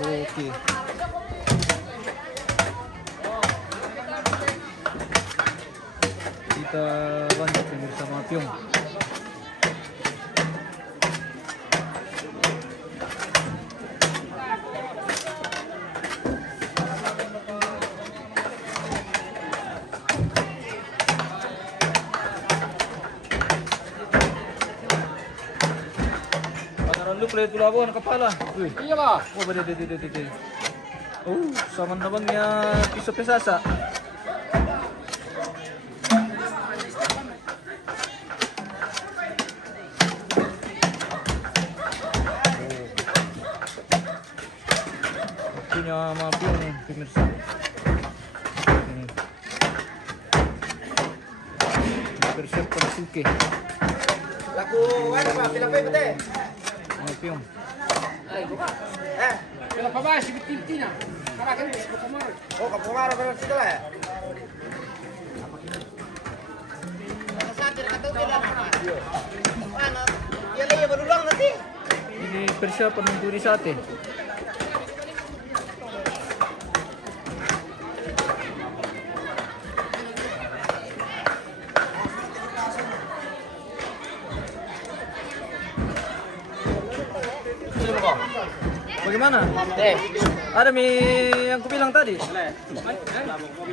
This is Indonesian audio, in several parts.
Oke. Kita lanjut bersama Pyong. Lu play itu lawan kepala. Iya lah. Oh, beda. Oh, sama nabangnya pisau pesasa. Punya mampu nih pemirsa. Ini. Persiapkan suke. Laku ada Pak, sila pa pete. Pyong. Pela pa baixo, bitintina. Caraca, não vou tomar. Oh, kapumara pero sila lah. Sakit kata sila na. Ano? Yan lagi berulang nanti. Ini persiapan mencuri sate. Bagaimana? Ada mie yang kubilang tadi?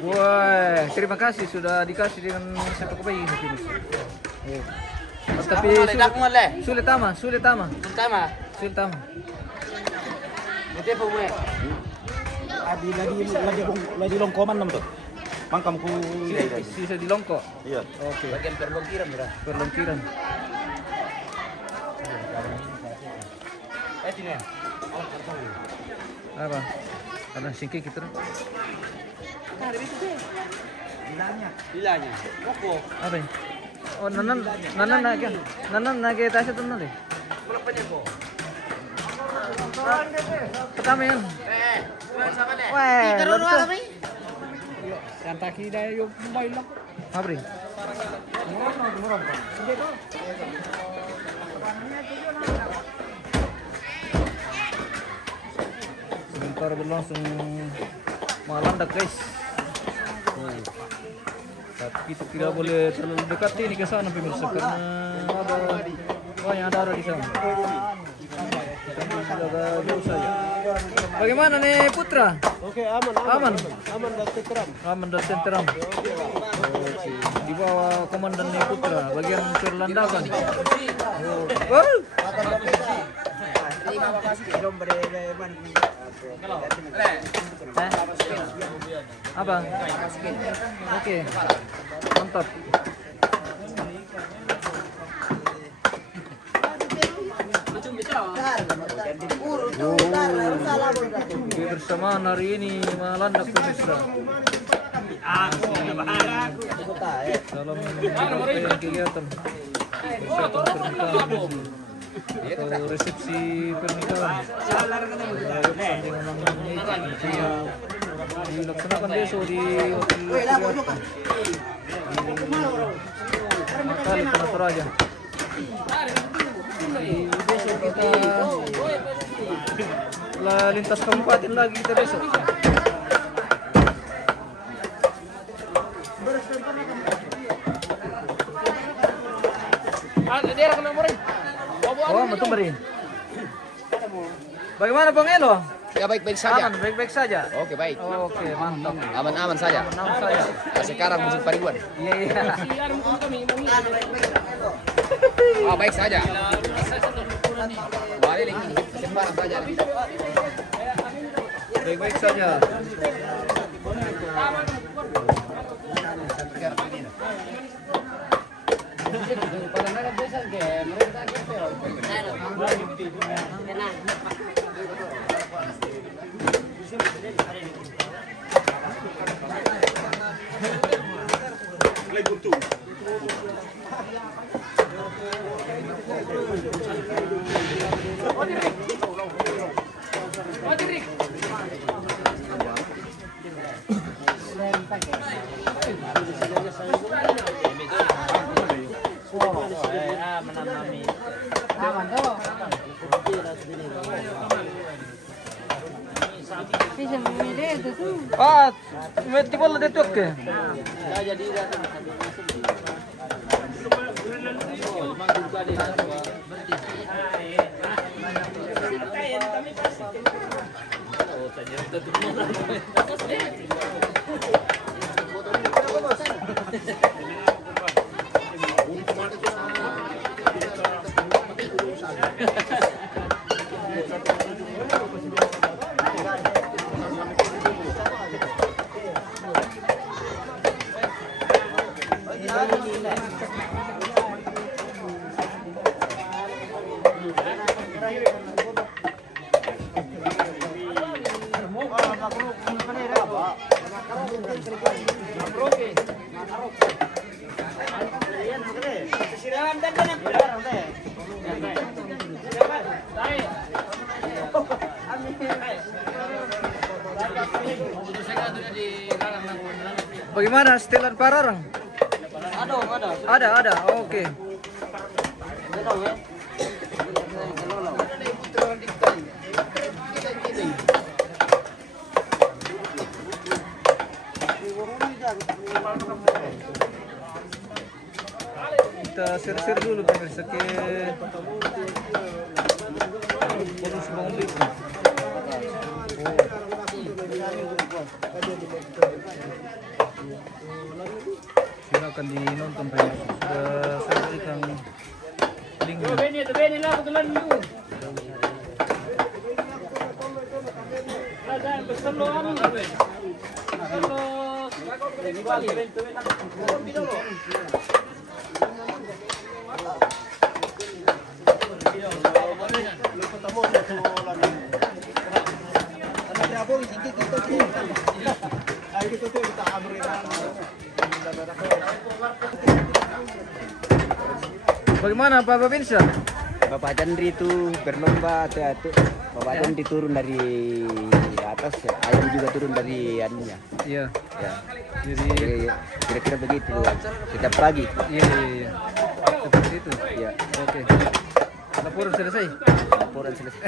Wah, terima kasih sudah dikasih dengan sepak bayi ini. Tapi sulit tama. Ito po mo. Adi lagi longkoman nam to. Mangkam ku Sisa di longko. Iya. Oke. Bagian perlongkiran berah. Perlongkiran. Sini. Apa? Ada singkik gitu. Bilanya. Opo. Apa ini? Oh, nanan nage tasya tuh nanti. Berapa nya po? Pertama yan. Sama deh. Wah, lantas. Santa Kida yung mobile lang. Apa ini? Sebentar berlangsung malandak guys. Tapi kita tidak boleh terlalu dekat ini ke sana pemirsa karena ada banyak darah di sana. Kita jaga jauh saja. Bagaimana nih Putra? Oke, aman. Aman. Aman dan tenteram. Aman dan tenteram. Di bawah komandan nih Putra, bagian perlandakan. Oh. Apa? Oke. Mantap. Oke, bersamaan hari ini melandak pemirsa. Dalam kegiatan persiapan pernikahan atau resepsi pernikahan. Dilaksanakan besok di Hotel Kali Penataraja. Besok kita lintas kabupaten lagi kita besok. Oh, betul Marin. Bagaimana Bang Elo? Ya baik-baik saja. Aman, baik-baik saja. Oke, baik. Oke, mantap. Aman-aman saja. Aman saja. Sekarang musim paribuan. Iya. Oh, baik saja. Balik sembarang saja. Baik-baik saja. Bisa memilih itu tuh. Ah, meti bola de toque. Bagaimana setelan pararang? Ada. Oke. Kita share dulu pemirsa ke bonus bangun itu. Silakan dinonton pemirsa. Sudah saya berikan link. Beni lah kebetulan dulu. Ada besar lo anu. Bagaimana Pak Babinsa? Bapak Chandri itu berlomba tuh. Bapak Chandri turun dari atas ya. Ayam juga turun dari anunya. Iya. Ya. Jadi Kira-kira begitu setiap pagi. iya. Seperti itu. Ya. Oke. Laporan selesai. Laporan selesai.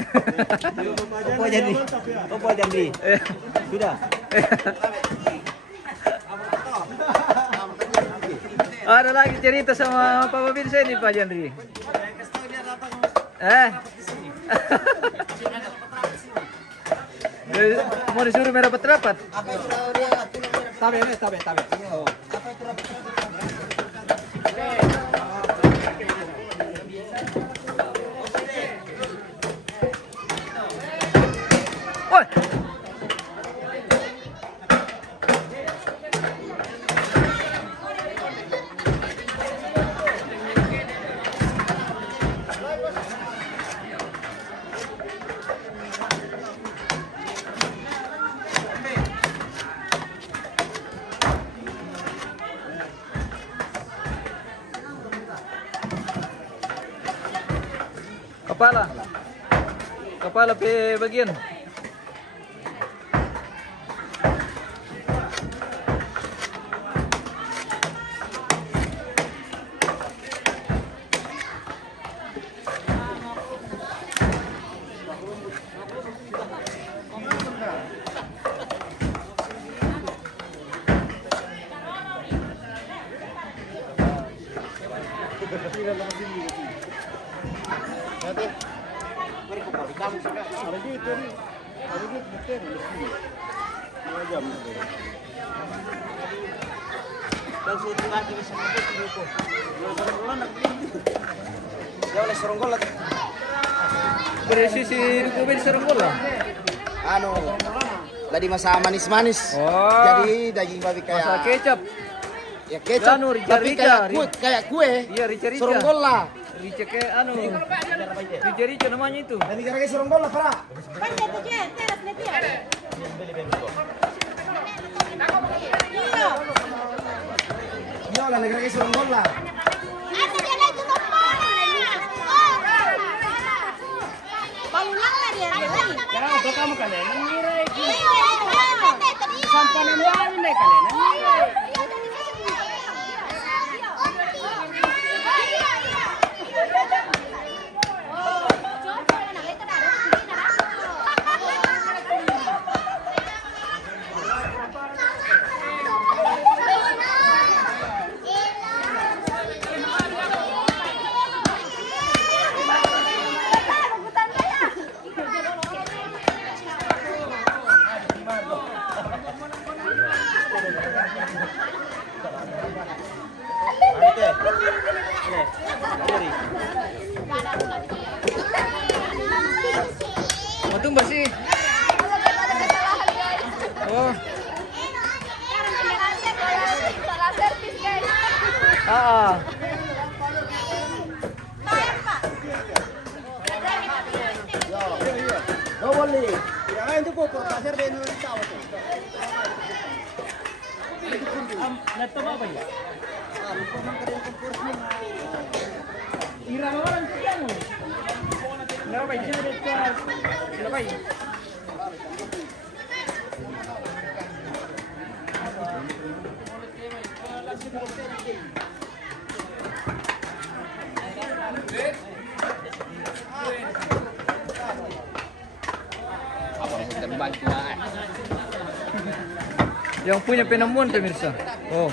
Opo Chandri. Sudah. Ada lagi cerita sama Pak Babinsa ini Pak Jandri. Mau disuruh merapat-rapat? Tabe. Woi. Kepala pe bagian. Berisi si Rukuben seronggola. Anu, tadi masa manis-manis. Oh. Jadi daging babi kayak Masa kecap. ya kecap. Anu, Tapi kayak kue. Iya, rica-rica. Seronggola. Rica kayak anu. Rica-rica namanya itu. Dan negara seronggola, Pak. Iya lah negara seronggola. Jangan untuk kamu kalian mengirai. Sampanan wali nih kalian mengirai. Jangan itu pokok pasar di Indonesia. Laptop apa ya? Kenapa ini ada dekat? Kenapa ini? Yang punya penemuan pemirsa. Oh.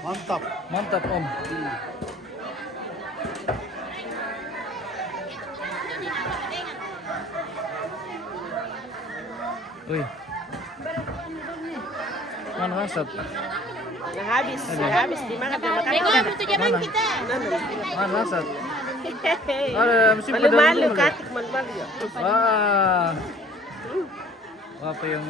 Mantap. Mantap Om. Wih. Mana hasad? Yang habis di mana dia makan? Tengok butuh zaman kita. Mana hasad? Ada mesti pada Malu-malu dulu, katik malu-malu ya. Wah. Apa yang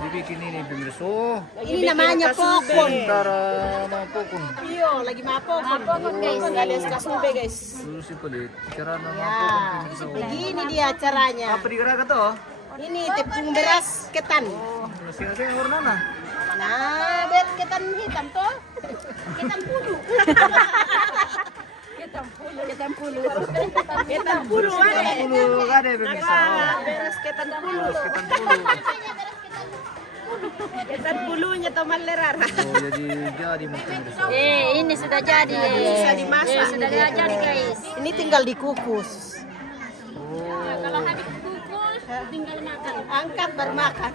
dibikin ini pemirsa? Oh, Ini namanya pokon. antara mau pokon. Iyo, lagi mapokon. Mapokon guys. Alias kasube guys. Dulu sih pelit. Cara nama Ya, pokon pemirsa. begini dia caranya. Apa digerakan tuh? Ini tepung beras ketan. Oh, masing-masing warna nah. Nah, beras ketan hitam toh. Ketan pulu. Ketan pulu. Ketan pulu. Dulu ada pemirsa. Beras ketan pulu. Sekitar dulu. Ketan pulunya tomal lerar. Oh, jadi mungkin pemirsa. Ini sudah jadi. Bisa dimasak. Sudah jadi guys. Ini tinggal dikukus. Kalau habis kukus, tinggal makan. Angkat baru makan.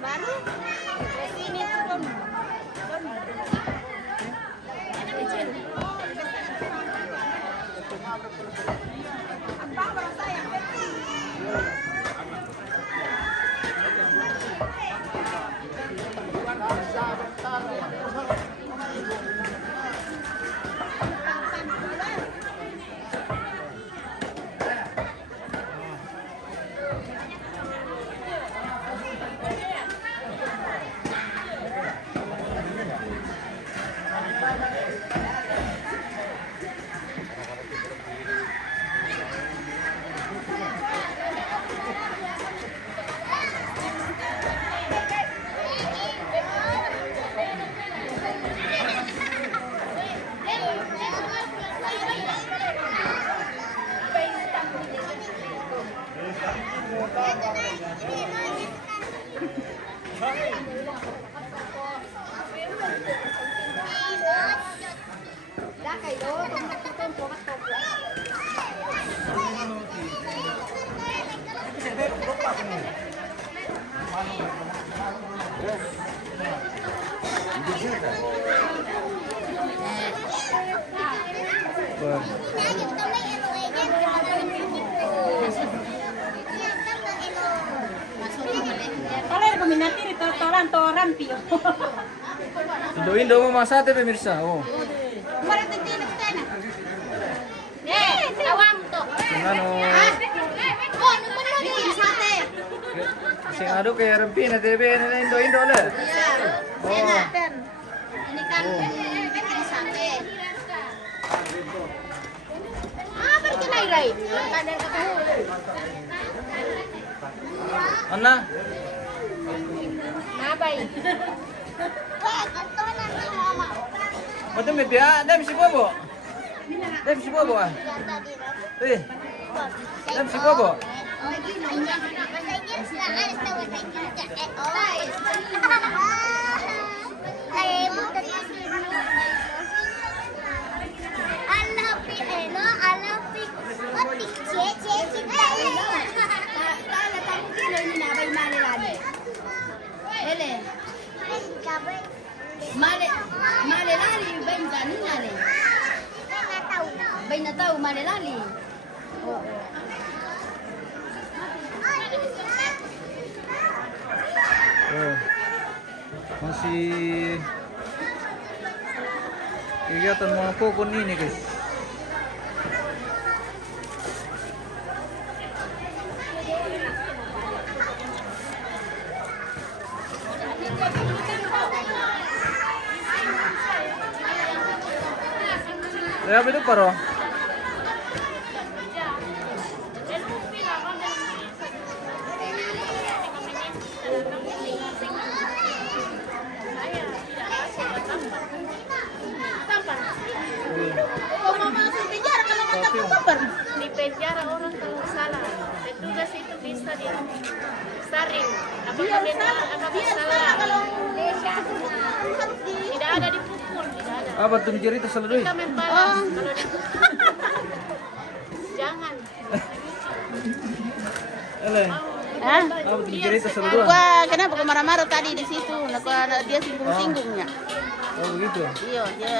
Baru sini turun. Indo-Indo mau sate pemirsa. Oh. Awam tuh. Ano? Oh, naman bikin sate. Sing ado kay Rampi na TV na Indo-Indo le. Oh. Ini kan bikin sate. Berkenai-rai. Kadang ketemu. Ana? Nabay. Madamit ya, dami si Bobo. Dami si Bobo ah. Eh, dami si Bobo. Male lali, bain tani lali. Bain na tahu male lali. Oh. Masih kegiatan mga kokon ini guys. Ya betul paro. Di penjara orang kalau salah. Petugas itu bisa disaring. Apabila salah. Tidak ada dipukul, tidak ada. Apa tuh cerita selalu? Kita membalas kalau dipukul. Jangan. Eleh. Apa tuh cerita selalu? Wah, kenapa kau marah-marah tadi di situ? Dia singgung-singgungnya. Oh begitu. Iya, dia.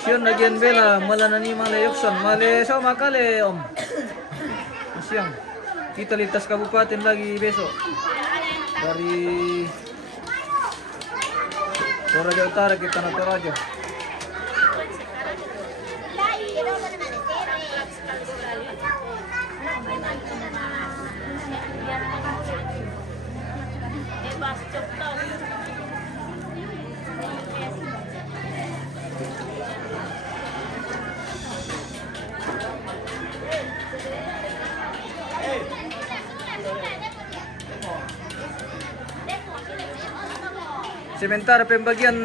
Siyon nagian bela malanani malayoksan male sama kali om. Siang kita lintas kabupaten lagi besok dari Toraja Utara kita na Toraja. Sementara pembagian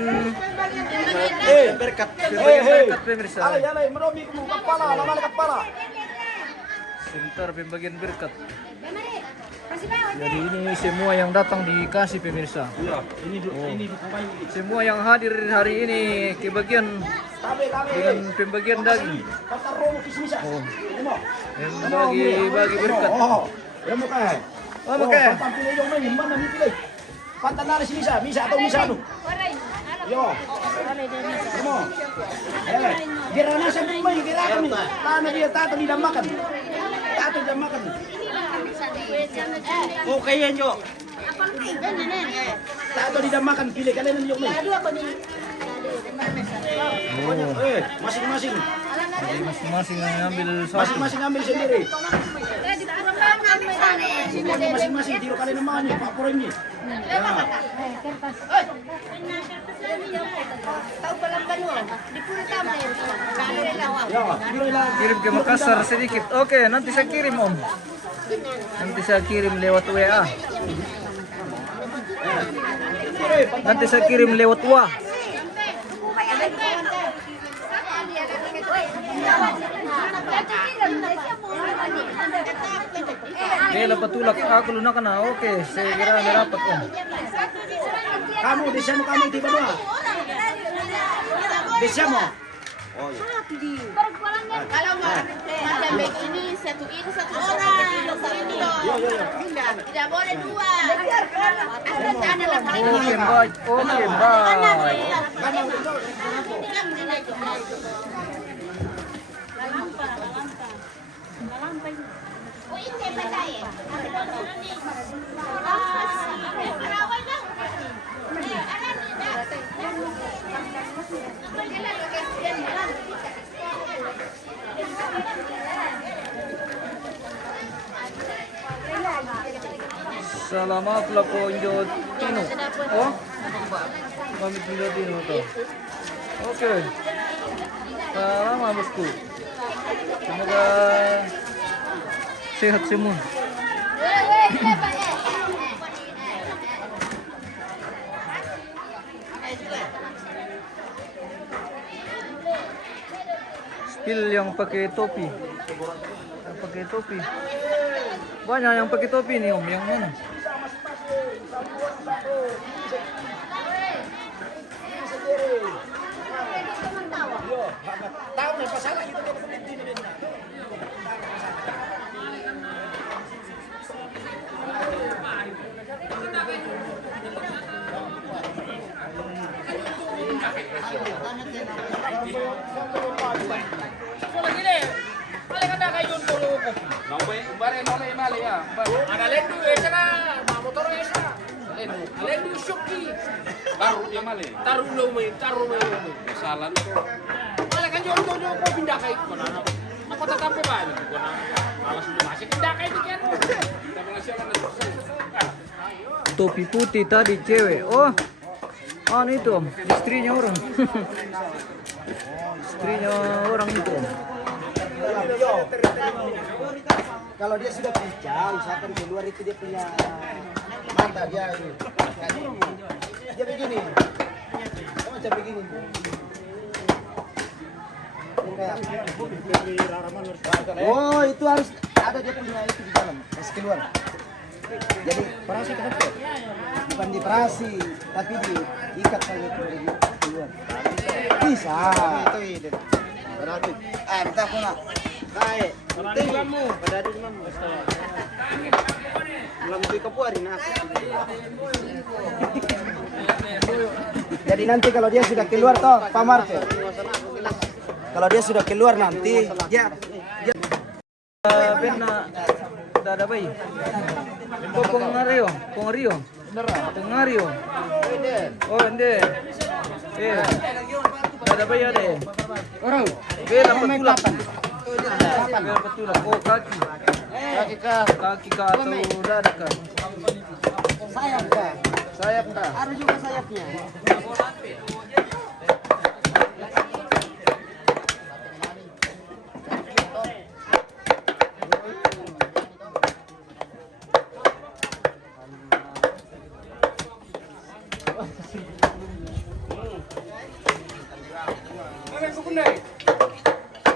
Berkat. berkat pemirsa. Alay, merobi mo kepala, laman kepala. Sementara pembagian berkat. Jadi ini semua yang datang dikasih pemirsa. Iya, ini Semua yang hadir hari ini kebagian dengan pembagian daging. Patarong kismisa. Oh, Mo. yang bagi berkat. Oh, ya mo kay. Oh, okay. Tampil yung may mana ni pilay. Pantanara si Misa atau Misa ano? Yo. Mo. Girana sa may gira kami. Tano dia tato di damakan. Tato di damakan. Okay yan yo. Tato di damakan pilih kalian yung may. Masing-masing. Jadi masing-masing yang ambil satu. Masing-masing ambil sendiri. Masing-masing tiro kalian naman niyo, papurin niyo. Kirim ke Makassar sedikit. Oke, nanti saya kirim om. Nanti saya kirim lewat WA. Nanti saya kirim lewat WA. Kailan patulak ako lunakan na. Oke, saya kira merapat om. Kamu desa mo kami tiba doa. Desa mo. Oh iya. Kalau macam begini satu orang, tidak boleh dua. Oke, baik. Oke, baik. Salamat lah po Injo Tino. Oh? Pamit Injo Tino to. Oke. Lama bosku. Semoga sehat semua. Spill yang pakai topi. Yang pakai topi. Banyak yang pakai topi nih Om. Yang mana? Tahu nih pasalah itu dia peneliti ini. Ada lendu ya sana, motor ya sana. Lendu shoki. Taruh dia male. Taruh lo main. Salah lu. Malah kan jodoh kau pindah kayak mana? Aku tetap banyak. Alas lu masih pindah kayak kan. Tapi ngasih akan Topi putih tadi cewek. Oh. Anu itu Om, istrinya orang. Istrinya orang itu Om. Kalau dia sudah pincang, misalkan keluar itu dia punya mata dia ini. Dia begini. Macam begini. Oh, itu harus ada dia punya itu di dalam, harus keluar. Jadi operasi kenapa? Bukan dioperasi, tapi diikat saja keluar. Bisa. Itu. Berarti. Entah kau nak. Baik. Tinggalmu. Pada di mana? Belum di Kapuari nak. Jadi nanti kalau dia sudah keluar toh, Pak Martin. Kalau dia sudah keluar nanti, dia Pena ada bayi. Pengario. Oh, ende. Ada bayi ada. Orang. Bela petulak. Bela petulak. Oh, kaki. Kaki kah atau dada kah? sayap kah? Ada juga sayapnya.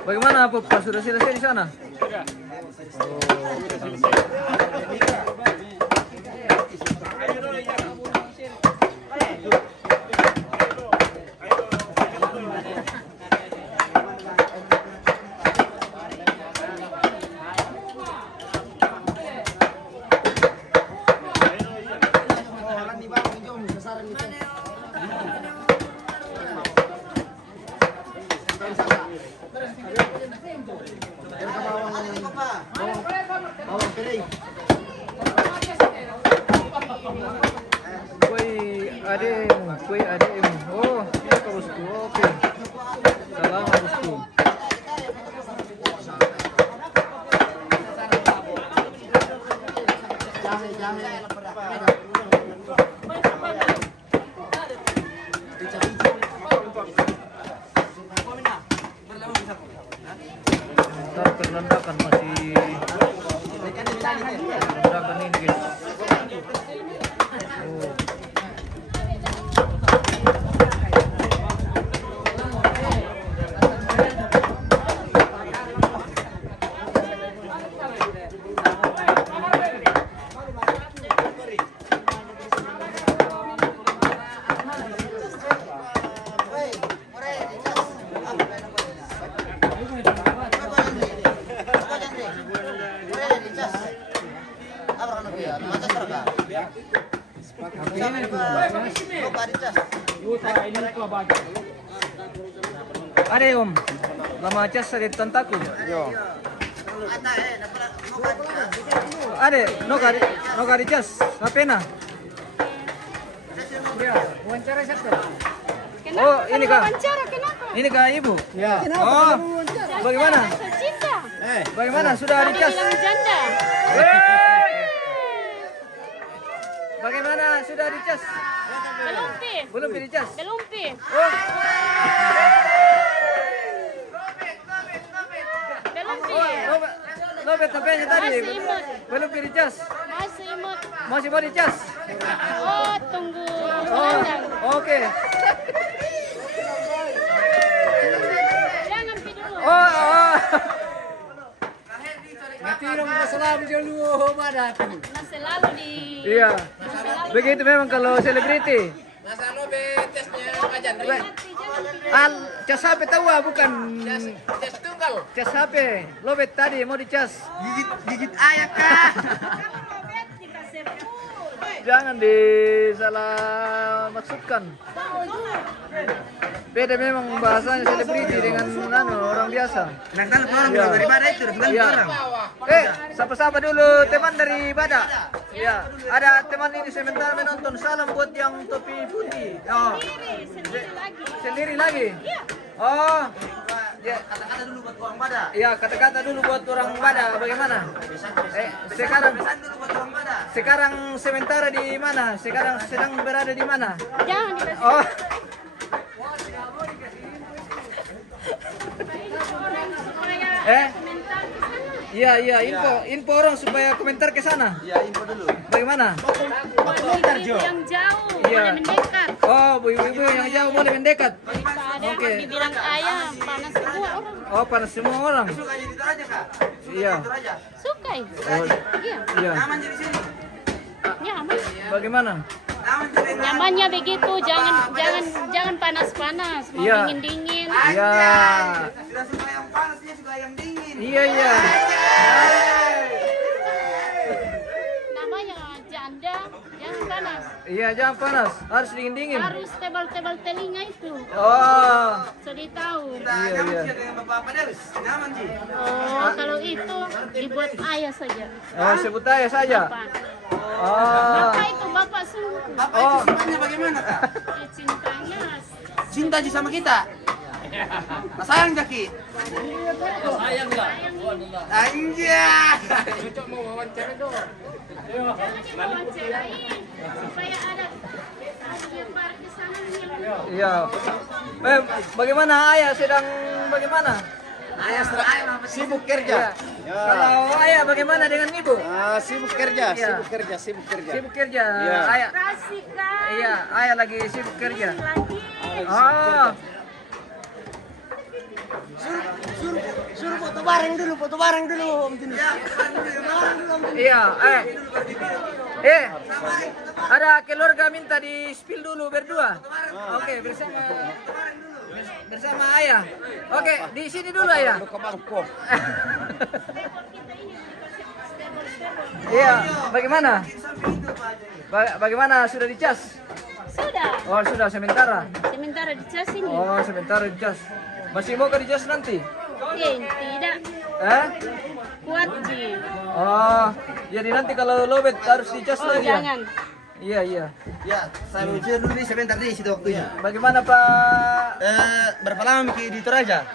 Bagaimana Pak? Sudah selesai di sana? Sudah. Kue adem. Oh, ini Pak Bosku. Oke. Salam Pak Bosku. Ntar perlendakan masih perlendakan ini guys. Oh. Ada Om, lama cas ada tentaku. Ada, no kari cas, ngapena? Wawancara satu. Oh, ini kah? Wawancara kenapa? Ini kah Ibu? Ya. Oh, bagaimana? Cinta. Bagaimana? Sudah ada cas? Bilang janda. Bagaimana? Sudah dicas? Belum pi. Belum dicas? Belum pi. Oh, Belum oh, pi. Lobet tampaknya tadi. Masih imut. Belum pilih cas. Masih imut. Masih mau dicas. Oh, tunggu Oh, gelandang. oke. Jangan pi dulu. Oh, oh. Masih lalu di. Iya. Begitu memang kalau selebriti. Masa lo tesnya aja nih. Al cas HP tahu bukan? Tes tunggal. Cas HP. Lobet tadi mau dicas. Gigit ayak kah? Jangan disalah maksudkan. Beda memang bahasanya selebriti dengan orang biasa. Nang orang Iya. dari mana itu? Bilang Iya. orang. Sapa-sapa dulu teman dari Bada. Iya, ada teman ini sebentar menonton. Salam buat yang topi putih. Oh, sendiri lagi. Oh, ya. Kata-kata dulu buat orang pada. Iya, kata-kata dulu buat orang Bada. Bagaimana? Sekarang Pesan dulu buat orang pada. sekarang sementara di mana? Sekarang sedang berada di mana? Jangan dikasih. Oh, Orang supaya Eh? komentar ke sana. iya, info orang supaya komentar ke sana. Iya, info dulu. Bagaimana? Ibu yang jauh Iya. boleh mendekat. Oh, ibu-ibu yang jauh boleh mendekat. Daripada Oke. dibilang ayah panas semua orang. Oh, panas semua orang. Suka jadi itu aja kak. Iya. Itu aja. Suka ya? Oh, Iya. Iya. iya. Nyaman jadi sini. Nyaman. Bagaimana? Nyaman jadi. Nyamannya begitu, jangan panas-panas, mau Iya. dingin-dingin. Iya. Tidak suka yang panas, dia suka yang dingin. Iya, iya. Namanya janda, jangan panas. Iya, jangan panas. Harus dingin-dingin. Harus tebal-tebal telinga itu. Oh. Sudah tahu. Kita Iya, nyaman iya. sih dengan bapak Padeus. Nyaman sih. Oh, kalau itu dibuat ayah saja. Oh, sebut aja saja. Bapak. Oh. Bapak itu bapak sungguh. Bapak Oh. itu sukanya bagaimana kak? Cintanya. Cinta sih sama kita. Nah, sayang Jaki. Sayang nggak? Anjay. Cocok mau wawancara dong. Jangan diwawancarai supaya ada penyebar di sana yang Iya. Bagaimana ayah sedang bagaimana? Ayah setelah sibuk kerja. Iya. Kalau ayah bagaimana dengan ibu? Sibuk kerja, Iya. sibuk kerja, sibuk kerja. Sibuk kerja. Iya. Ayah. kasih kan Iya, ayah lagi sibuk kerja. lagi. Oh. Suruh foto bareng dulu, foto bareng dulu. Om Tini. Iya, ada keluarga minta di spill dulu berdua. Oke, bersama ayah. Oke, di sini dulu ayah. Ke Bangkok. Iya, bagaimana? Bagaimana sudah dicas? Sudah. Oh, sudah sementara. Sementara di cas ini. Oh, sementara dicas. Masih mau ke dicas nanti? Tidak kuat Ji. Oh, jadi nanti kalau lobet harus dicas Oh lagi ya? jangan. Iya, iya. Ya, saya mau cerita dulu nih sebentar di situ waktunya. Bagaimana Pak? Berapa lama Miki di Toraja?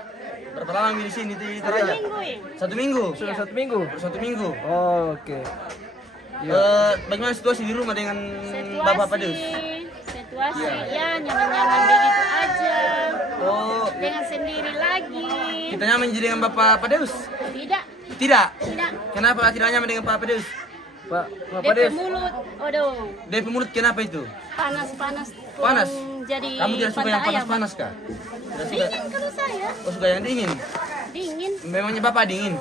Berapa lama Miki di sini di Toraja? Minggu ya. 1 minggu. Sudah 1 minggu? 1 minggu. Oh, oke. Iya. Bagaimana situasi di rumah dengan Bapak Padeus? Situasi ya nyaman-nyaman begitu aja. Oh, Dengan sendiri lagi. kita nyaman jadi dengan Bapak Padeus? Tidak, Tidak. tidak. Kenapa tidak nyaman dengan Pak Padeus? Pak DP Des. mulut, aduh, Dia pemulut kenapa itu? panas-panas. Panas? Jadi Kamu tidak suka yang pantai ayam. panas-panas kah? Tidak suka. Dingin kalau saya, Oh, suka yang dingin? dingin, Memangnya Bapak dingin?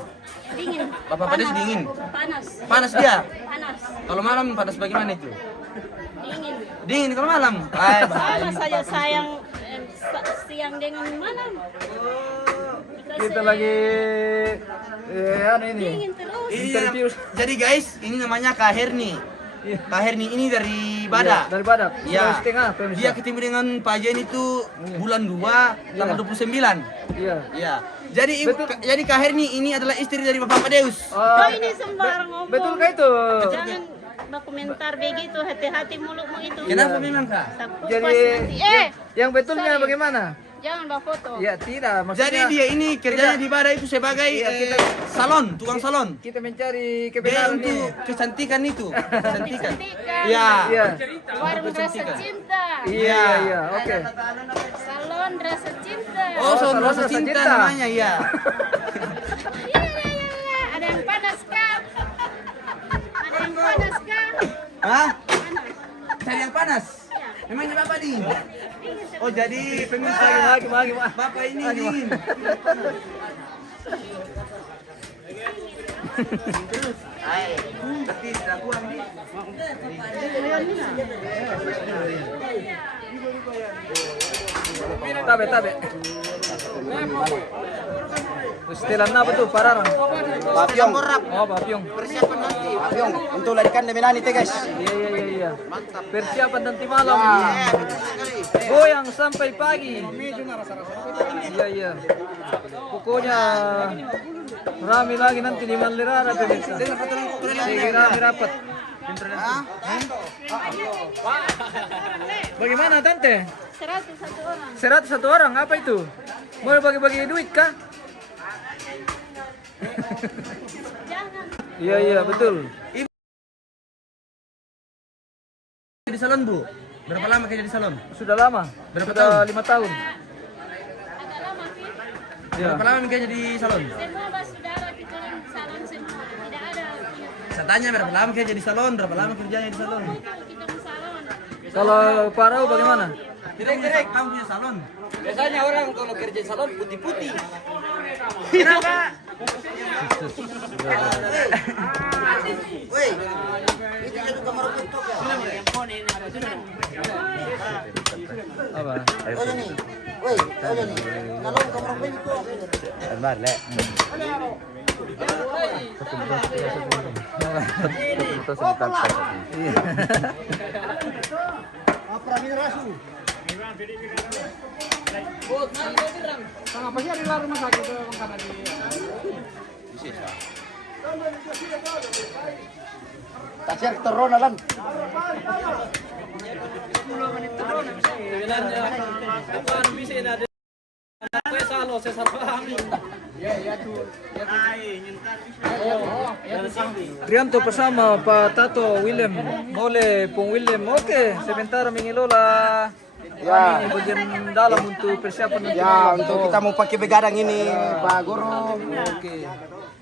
dingin. Bapak Padeus dingin? Panas, Panas dia? panas, Kalau malam panas bagaimana itu? dingin. Dingin kalau malam? Ay, Sama saja siang dengan malam. Kita lagi ini. Dingin terus. Interview. Jadi guys, ini namanya Kak Herni. Iya. Kak Herni ini dari Iya, Badak. dari Badak. Iya. Sulawesi Tengah, pemirsa. Dia ketemu dengan Pak Jen itu bulan 2 tanggal 29. Iya. Iya. Jadi Betul. jadi Kak Herni ini adalah istri dari Bapak Padeus. Oh ini sembarang ngomong. Betul kah itu? Jangan berkomentar begitu, hati-hati mulutmu itu. Kenapa memang Kak? Tak puas Jadi nanti. yang betulnya sorry. bagaimana? Jangan bawa foto. Ya tidak, Jadi maksudnya dia ini kerjanya di Bada itu sebagai salon, tukang salon. kita mencari Dia kebenaran untuk nih. kecantikan itu. Kecantikan. Cantikan. Iya. Iya. Warung rasa cinta. Iya, iya, oke. Salon rasa cinta. Oh, salon salon rasa rasa cinta cinta. namanya, iya. Iya. Ada yang panas kah? Ada yang panas kah? Hah? Cari yang panas. Memangnya Bapak dingin? Oh, jadi pemirsa Lagi. Bapak ini dingin. Tapi sudah kurang nih. Tabe. Setelan apa tuh pararang? Papyong. Oh, papyong. Persiapan nanti. Papyong. Untuk larikan Demenani teh guys. Iya. Persiapan nanti malam. Goyang sampai pagi. Iya. Pokoknya rame lagi nanti di Manlirara pemirsa. Sige, rame rapat. Bagaimana tante? 101 orang. 101 orang, apa itu? Mau bagi-bagi duit kah? Jangan. Iya, betul. Di salon, Bu. Berapa lama kerja di salon? Sudah lama. Berapa Sudah tahun? 5 tahun. Agak lama, Fit. Ya. Berapa lama kerja di salon? Semua saudara kita salon semua. Tidak ada. Saya tanya berapa lama kerja di salon? Berapa lama kerjanya di salon? Kita di salon. Kalau Parau bagaimana? Direk, kamu punya salon. Biasanya orang kalau kerja di salon putih-putih. Kenapa? Woi, itu jadi kamar untuk ya. Apa? Woi, ayo nih. Kalau kamar untuk. Benar, Le. Apa ini rasu? Kasih turun alam. Rianto bersama Pak Tato William. Boleh Pung William. Oke, sebentar mengelola Ya. ini bagian dalam untuk persiapan nanti Ya, malam. untuk kita mau pakai begadang ini, Pak Guru. Oke.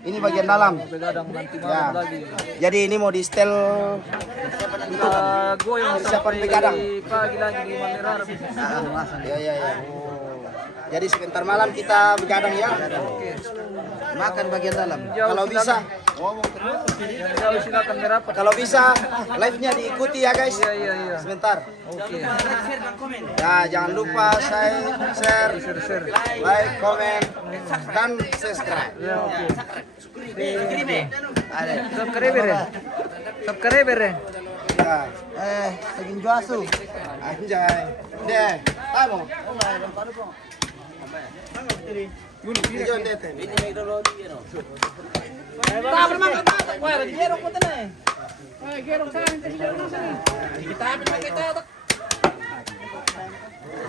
Ini bagian dalam. Begadang nanti malam Ya. lagi. Jadi ini mau di setel Kita goyang Persiapan sampai begadang. pagi lagi di Manirara. Ya. Jadi sebentar malam kita begadang ya. Makan bagian dalam. Kalau bisa, Jauh silakan merapat. kalau bisa live-nya diikuti ya guys. Iya. Sebentar. Oke. Ya, jangan lupa share, like, komen, dan subscribe. Ya, oke. Ada. Subscriber ya. Ya. Segin juasu. Anjay. Deh. Tamo. Ijon dete.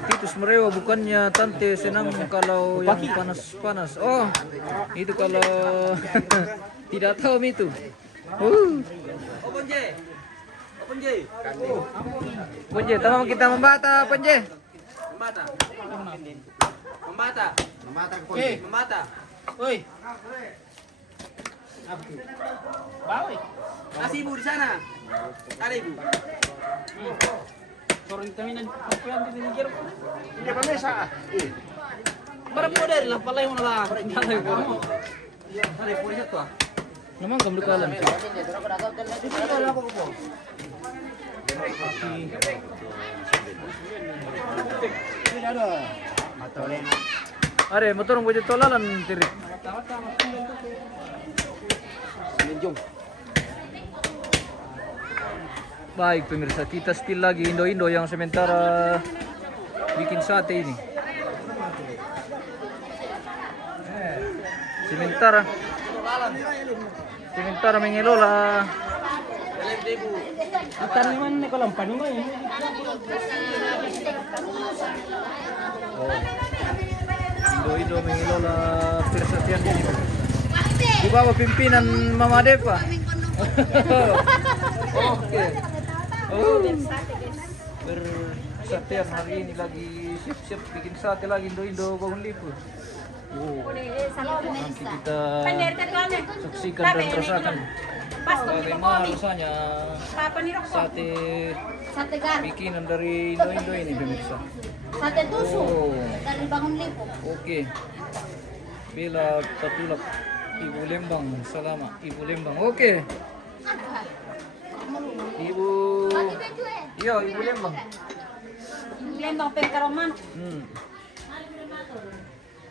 Titus Merewa bukannya tante senang kalau yang panas-panas. Oh, itu kalau tidak tahu itu. Ponje, tolong kita membata, Ponje. Mata. Woi. Bawa. Kasih Ibu di sana. Ada Ibu. Turun taminan papian di Niger. Ini apa mesa? Berapa dari lah palay mo na lang. Ada Ibu tuh. Naman kamu kalan. Are, motor mo dito tolalan tiri. Baik pemirsa, kita spill lagi Indo-Indo yang sementara bikin sate ini. Sementara mengelola Ikan naman ni ko lang paningoy. mengelola persatuan ini. Di bawah pimpinan Mama Depa. Oke. Oh. Persatuan hari ini lagi siap-siap bikin sate lagi Indo bangun lipu. Oh. Nanti kita saksikan dan rasakan bagaimana rasanya Sate gar. bikinan dari Indo ini pemirsa. Sate tusuk Oh. dari Bangun Lipo. Oke. Bella Patulak Ibu Lembang. Salama Ibu Lembang. Oke. Ibu. Iya, Ibu Lembang. Lembang Pengkaroman.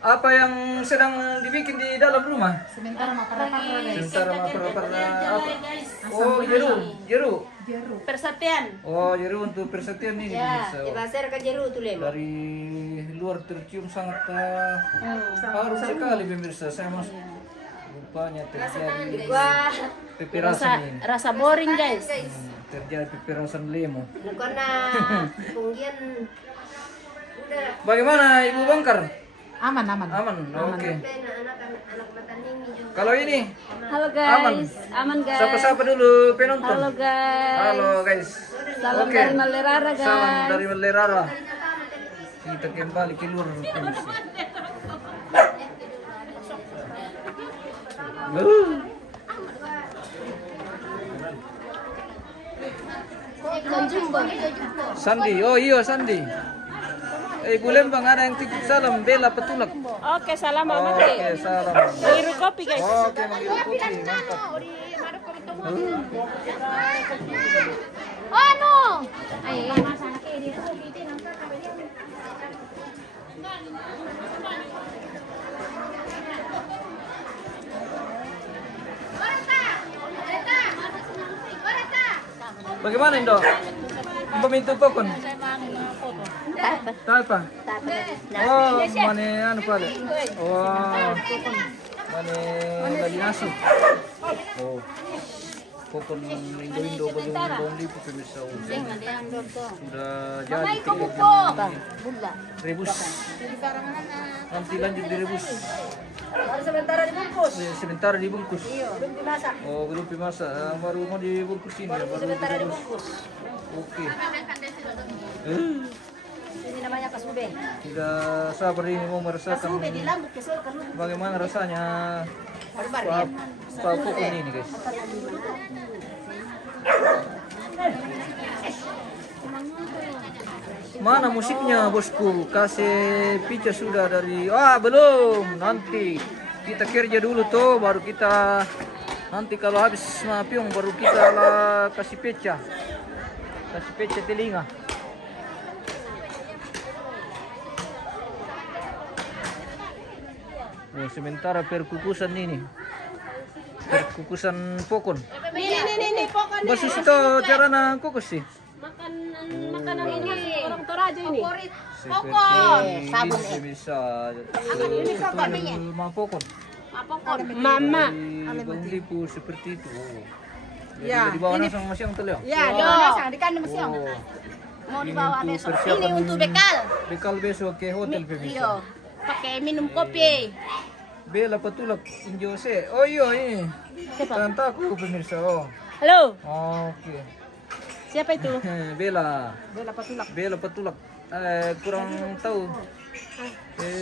Apa yang sedang dibikin di dalam rumah? Sementara makan Sementara apa? Oh, jeru. Persatuan. Oh, jeru untuk persatuan ini Ya, pemirsa. dibasar ke jeru tuh lembang. Dari luar tercium sangat harum sekali pemirsa. Saya masuk rupanya terjadi Wah, peperasan ini. rasa boring guys. Terjadi peperasan lemo. Karena kemudian udah Bagaimana Ibu Bangkar? aman. Aman. Oke. anak mata nini juga. Kalau ini Halo Aman. guys, aman guys. sapa-sapa dulu penonton. Halo guys. Halo guys. Salam Oke. dari Malerara guys. Salam dari Malerara. Kita kembali keluar pemirsa. Sandi, oh iya Sandi. Ibu Lembang ada yang titip salam Bella Patulak. Oke, salam Oke, salam. Biru kopi guys. Oke, manggil kopi, mantap. Oh, no. Bagaimana Indo? Pemintu pokon? Tapa? Oh, mane anu pala. Oh, mane lagi nasi. Oh, pokon Indo bagaimana di pemirsa. Sudah jadi rebus. Nanti lanjut direbus. Sementara dibungkus. Sebentar dibungkus. Belum dimasak. Oh, belum dimasak. Baru mau dibungkus ini ya, baru Sementara direbus. dibungkus. Oke. Ini namanya kasube. Tidak sabar ini mau merasakan Kasube dilambut kesel kan. bagaimana rasanya Barbar ya. papuk ini guys. Mana musiknya bosku? Kasih pica sudah dari belum. Nanti kita kerja dulu tuh baru kita nanti kalau habis mapiong baru kita lah kasih peca. Kasih peca telinga. Oh, sementara perkukusan ini. Perkukusan pokon. Ini pokoknya. Basis itu cara na kukus sih. Makanan ini orang Toraja ini. Seperti sabun, ini bisa betul pokon. Mama. Bang lipu seperti itu. Ya. Di bawah nasang masyang tuh Ya, di kandung siang. Oh. Mau Ini dibawa untuk besok. persiapan- Ini untuk bekal. Bekal besok ke hotel pemirsa. Iya. Pakai minum kopi. Bella Patulak Injose. Oh iya ini. Tantaku pemirsa. Oh. Halo. Oke. Siapa itu? Bella. Bella Patulak. Bella Patulak. Kurang tahu.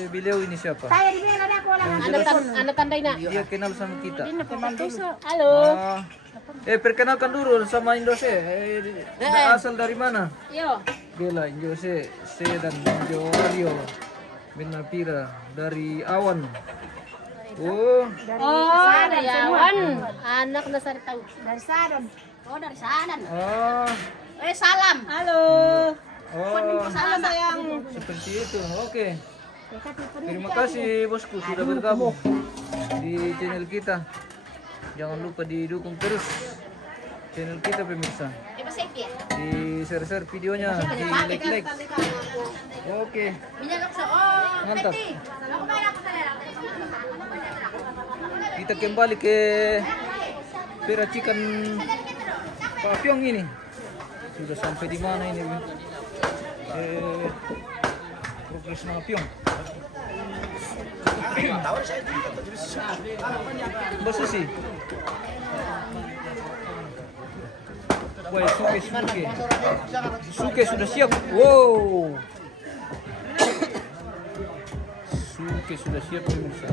Beliau ini siapa? Saya di Bella aku orang. Anak tandai na. Dia kenal sama kita. Halo. Ah, perkenalkan dulu sama Indose. Asal dari mana? Yo. Bella Indose, Sedan Injo Rio, Benapira dari Awan. Oh, Oh, dari Awan. Anak dasar tahu. Dari Saran. Oh, dari Saran. ah, Salam. Halo. oh, Salam sayang. seperti itu. Oke. Terima kasih bosku sudah bergabung di channel kita. Jangan lupa didukung terus channel kita pemirsa. Di share videonya, di like. Oke, mantap. Kita kembali ke peracikan papyong ini. Sudah sampai di mana ini? terus mga piyong. Basusi. Wah, suke. Suke sudah siap. Wow. Suke sudah siap pemirsa.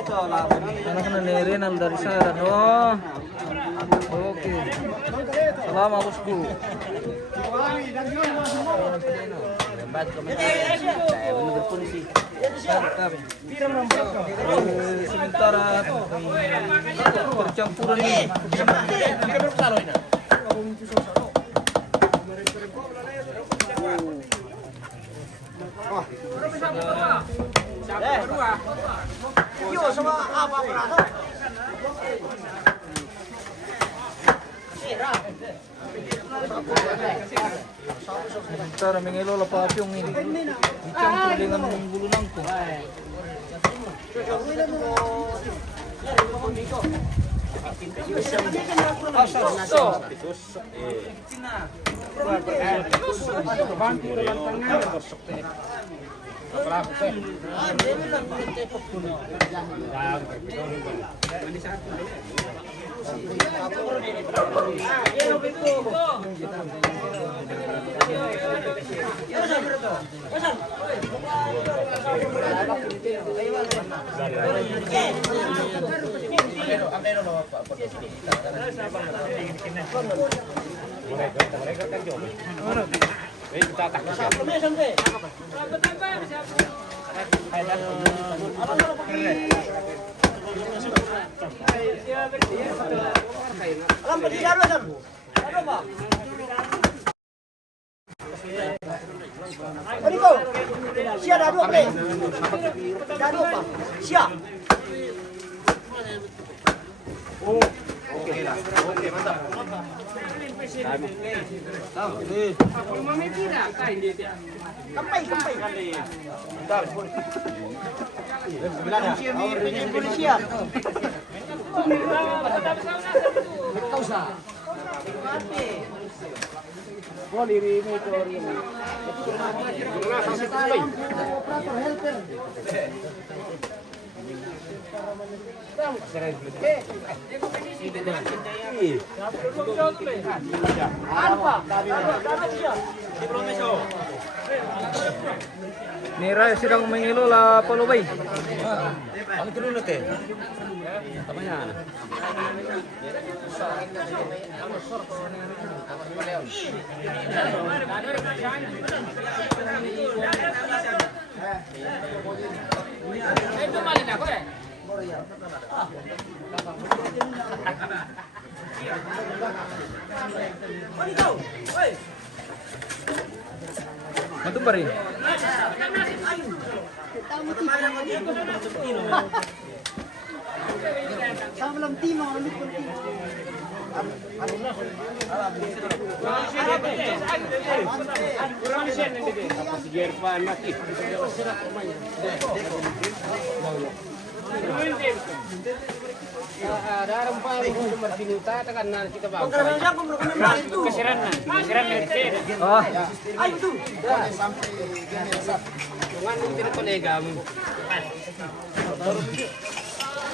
Anak-anak ni Renal dari Saran. Oh. Oke. Salam bosku. Sementara percampuran ini. Sementara mengelola papyong ini dicampur dengan bulu nangkung. Rico, siya ada dua pre. Ada dua pa. Siya. Oke lah. Oke, mantap. Kampai. Mantap. Polisia. Kausa. Nira sedang mengelola palubay. Ano turun natin? Tamanya. Mantu bari. Sabalam timo, ulit ko timo. Oh. Ay, betul.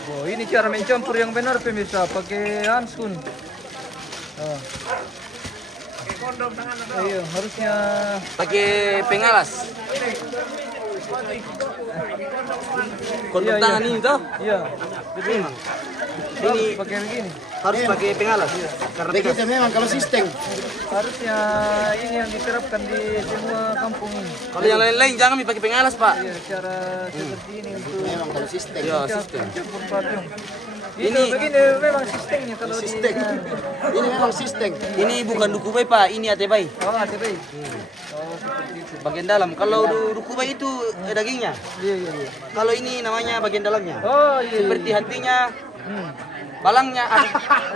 Oh, ini cara mencampur yang benar pemirsa, pakai handskun. Oh. Iya, harusnya Pakai pengalas. Kontak tangan ini toh? Iya, Memang. ini pakai begini. Harus pakai pengalas. Karena Begitu memang kalau sistem. Harusnya ini yang diterapkan di semua kampung ini. kalau yang lain-lain jangan pakai pengalas, Pak. Iya, cara seperti ini untuk Memang kalau sistem. Ya, sistem. mencampur papyong. Ini Ini- begini memang sistemnya kalau Sistem. Ini memang sistem. Ini bukan duku bay, Pak. Ini ate bay. Oh, ATP. Oh, seperti itu. Bagian dalam. Kalau duku bay itu dagingnya. Iya. Kalau ini namanya bagian dalamnya. Oh, iya. Seperti hatinya, balangnya.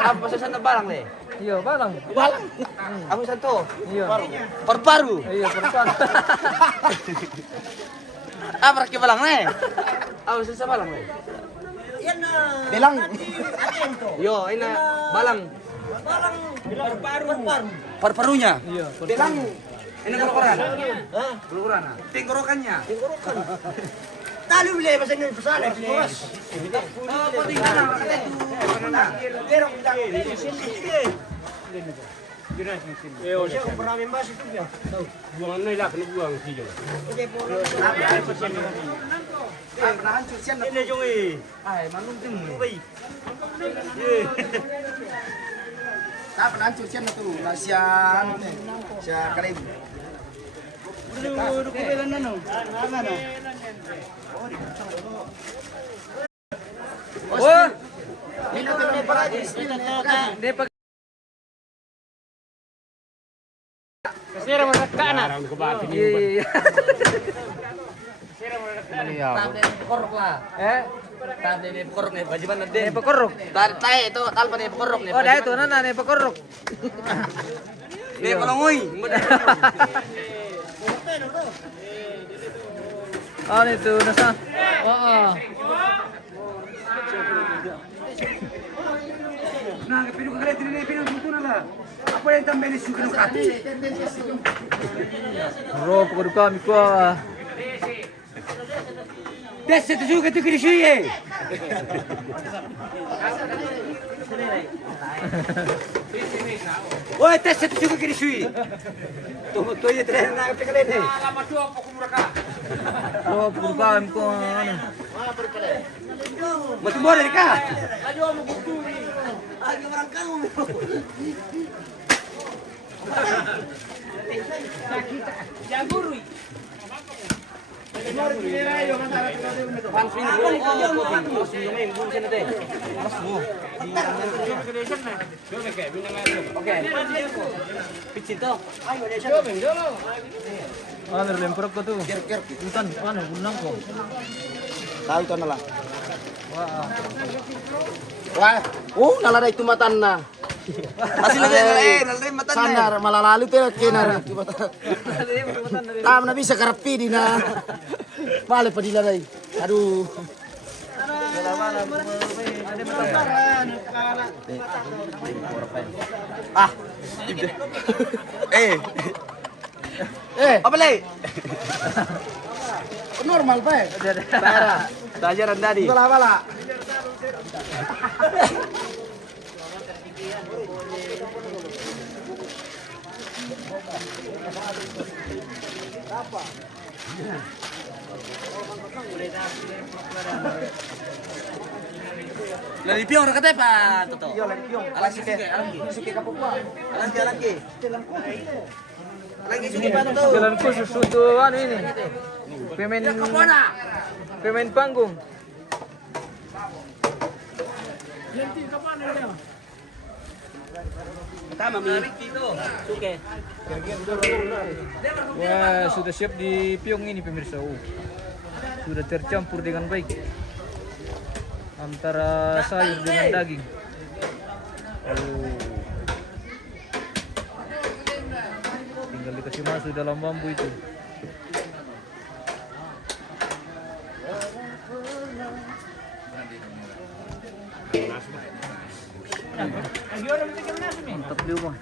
Apa sana balang deh? Iya, balang. Balang. Aku satu. Iya. Paru-paru. Iya, perpan. Apa ke balang nih? Apa susah balang nih? Bilang. Yo, ini balang. Paru-parunya. Iya. Bilang. Ini kerokoran. Hah? Kerokoran. Tenggorokannya. Tali beli bahasa Inggris besar. Bos. Oh, potingkan lah. Gerok siapa pernah membahas itu ya? Buangan na ilak, buang siyo. Pernah hancur sian ini jongi. Ay, manung tim. Tak pernah hancur sian itu. Nasian. Sia kalian. Duduk belan nano. Mana? Wah, Ini tuh parajis. dia pakai Kasira mo kanan. Araw ko ba iya. Korok lah. Tadi ini korok nih, baju mana Nih pekorok. Tadi itu talpa nih korok nih. Oh, dah itu nana nih pekorok. Nih pelongoy. Ah, itu nasa. Oh. Nah, pinuk kare tini pinuk itu lah. Apa yang tambah suka nuk hati? Bro, pokok kami kuah. Des itu juga tuh kiri sih. Woi, tes itu juga kiri sih. Tuh ya terakhir nak pekale deh. Lama dua pokok muraka. Oh, pokok kami kuah. Masih boleh kah? Ah, lempar ko tuh. Bukan, ano, gunang ko. Tahu itu nala. Wah. Wah, nala itu matan na. Masih nalay mata na. Sandar malalalu tuh kenar. Tam na bisa karapi di na. Male pa dila dai. Aduh. Ah. Apa le? Normal pa. Belajaran tadi. Bala bala. Lari piong ra kate pa toto. Yo lagi piong. Alang suke. Suke kapupua. Lagi. Lagi suke pa toto. Jalan khusus untuk ano ini. Pemain panggung. Tama mi. Suke. Wah, sudah siap di piong ini pemirsa. Sudah tercampur dengan baik antara sayur dengan daging. Tinggal dikasih masuk dalam bambu itu. Mantap dia mah.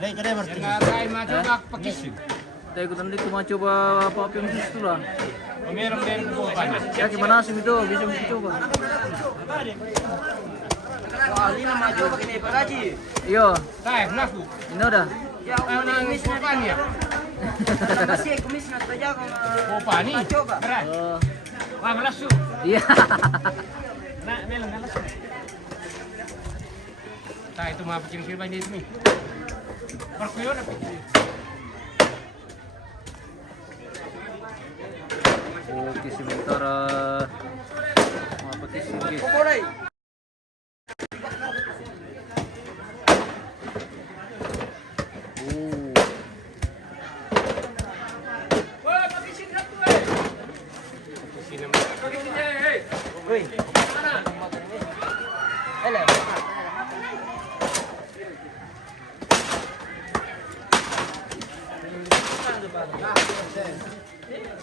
Tayo macoba pakisin. Kita ikutan dito mau coba apa piong itu lah. Meron din po pa. Ya gimana sih itu? Bisa coba. Kali na maju begini pagaji. Iya, Tayo, naku. ini udah. Ano ang po pa niya? Masih kumis na saja kung Po pa ni. coba. Berat. Oh, Wah, malasu. iya. Na, meron malasu. Tayo, ito mga pagkirisir ba dito ni? Parko yun. Oke, sementara apa petis ini? Kukuray.